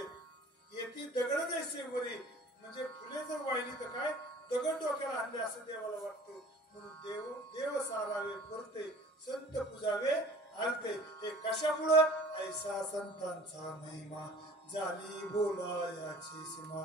येती दगड जायचे वरी म्हणजे फुले जर वाहिली तर काय दगड डोक्याला आणले असं देवाला वाटतं म्हणून देव सारावे पुरते संत पूजावे आणते हे कशामुळं ऐसा संतांचा महिमा झाली बोला याची सीमा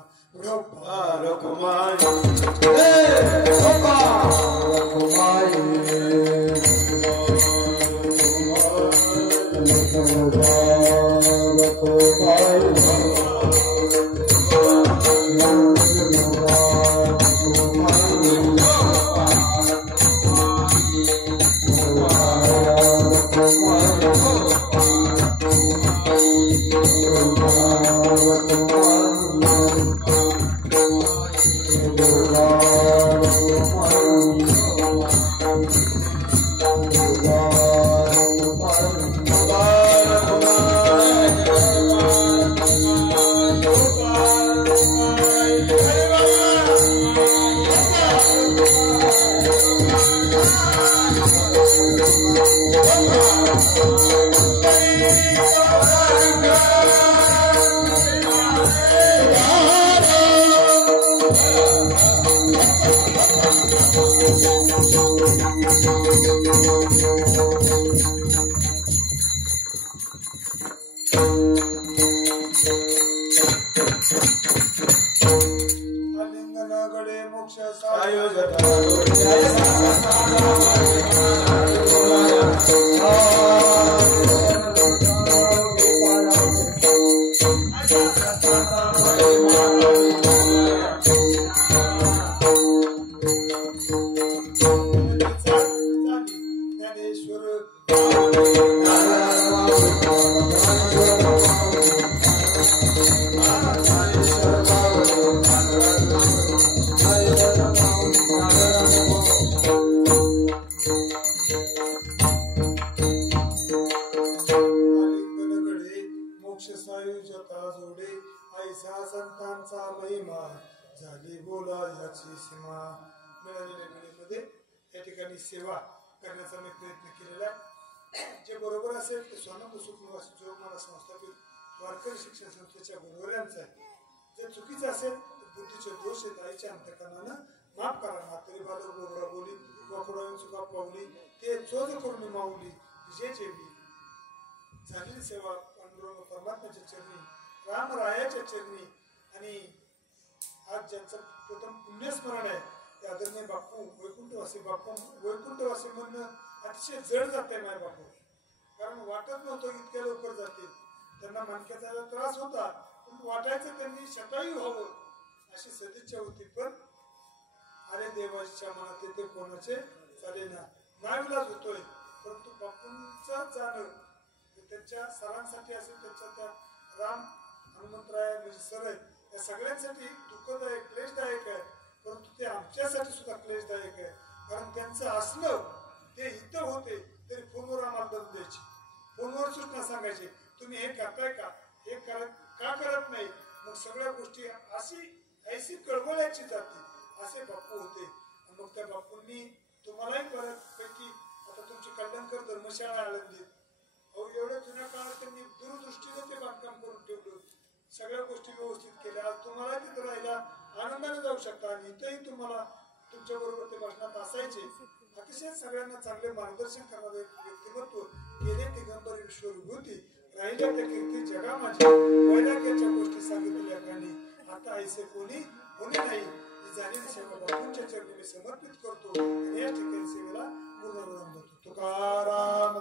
सेवा करण्याचा मी प्रयत्न केलेला जे बरोबर असेल ते स्वानंद सुखनिवास जोगमाला संस्थापित वारकरी शिक्षण संस्थेच्या गुरुवर्यांचं आहे जे चुकीचं असेल तर बुद्धीचे दोष आहेत आईच्या अंतकरणानं माफ करा म्हातारी बालक गोबरा बोली वाकुडावी चुका पावली ते चोज करून माऊली जे जेवली झालेली सेवा पांडुरंग परमात्म्याच्या चरणी रामरायाच्या चरणी आणि आज ज्यांचं प्रथम पुण्यस्मरण आहे ते आदरणीय बापू वैकुंठवासी म्हणणं अतिशय जड जाते माय बापू कारण वाटत नव्हतं इतक्या लवकर जातील त्यांना मणक्याचा त्रास होता पण वाटायचं त्यांनी शतायू व्हावं अशी सदिच्छा होती पण अरे देवाच्या मनात ते कोणाचे चालेना नाविलाज होतोय परंतु बापूंचं जाणं त्यांच्या सरांसाठी असेल त्यांच्या त्या राम हनुमंतराय म्हणजे सर आहेत या सगळ्यांसाठी दुःखदायक क्लेशदायक आहे परंतु ते आमच्यासाठी सुद्धा क्लेशदायक आहे कारण त्यांचं असलं ते इथं होते तरी फोनवर आम्हाला दम द्यायची फोनवर सूचना सांगायची तुम्ही हे करताय का हे का करत नाही मग सगळ्या गोष्टी ऐशी कळवळ्याची जाते असे बापू होते मग त्या बापूंनी तुम्हालाही बऱ्यापैकी आता तुमची कल्याणकर धर्मशाळा आळंदी अहो एवढ्या जुन्या काळात त्यांनी दूरदृष्टीने ते बांधकाम करून ठेवलं सगळ्या गोष्टी व्यवस्थित केल्या आज तुम्हाला तिथं राहायला आनंदाने जाऊ शकता आणि इथंही तुम्हाला तुमच्या बरोबर ते भाषणात असायचे अतिशय सगळ्यांना चांगले मार्गदर्शन करणारे व्यक्तिमत्व गेले दिगंबर विश्वविभूती राहिल्या त्या कीर्ती जगा माझ्या वैराग्याच्या गोष्टी सांगितलेल्या कानी आता ऐसे कोणी नाही ही झालेली सेवा बापूंच्या चरणी मी समर्पित करतो आणि या ठिकाणी सेवेला पूर्ण विराम देतो तुकाराम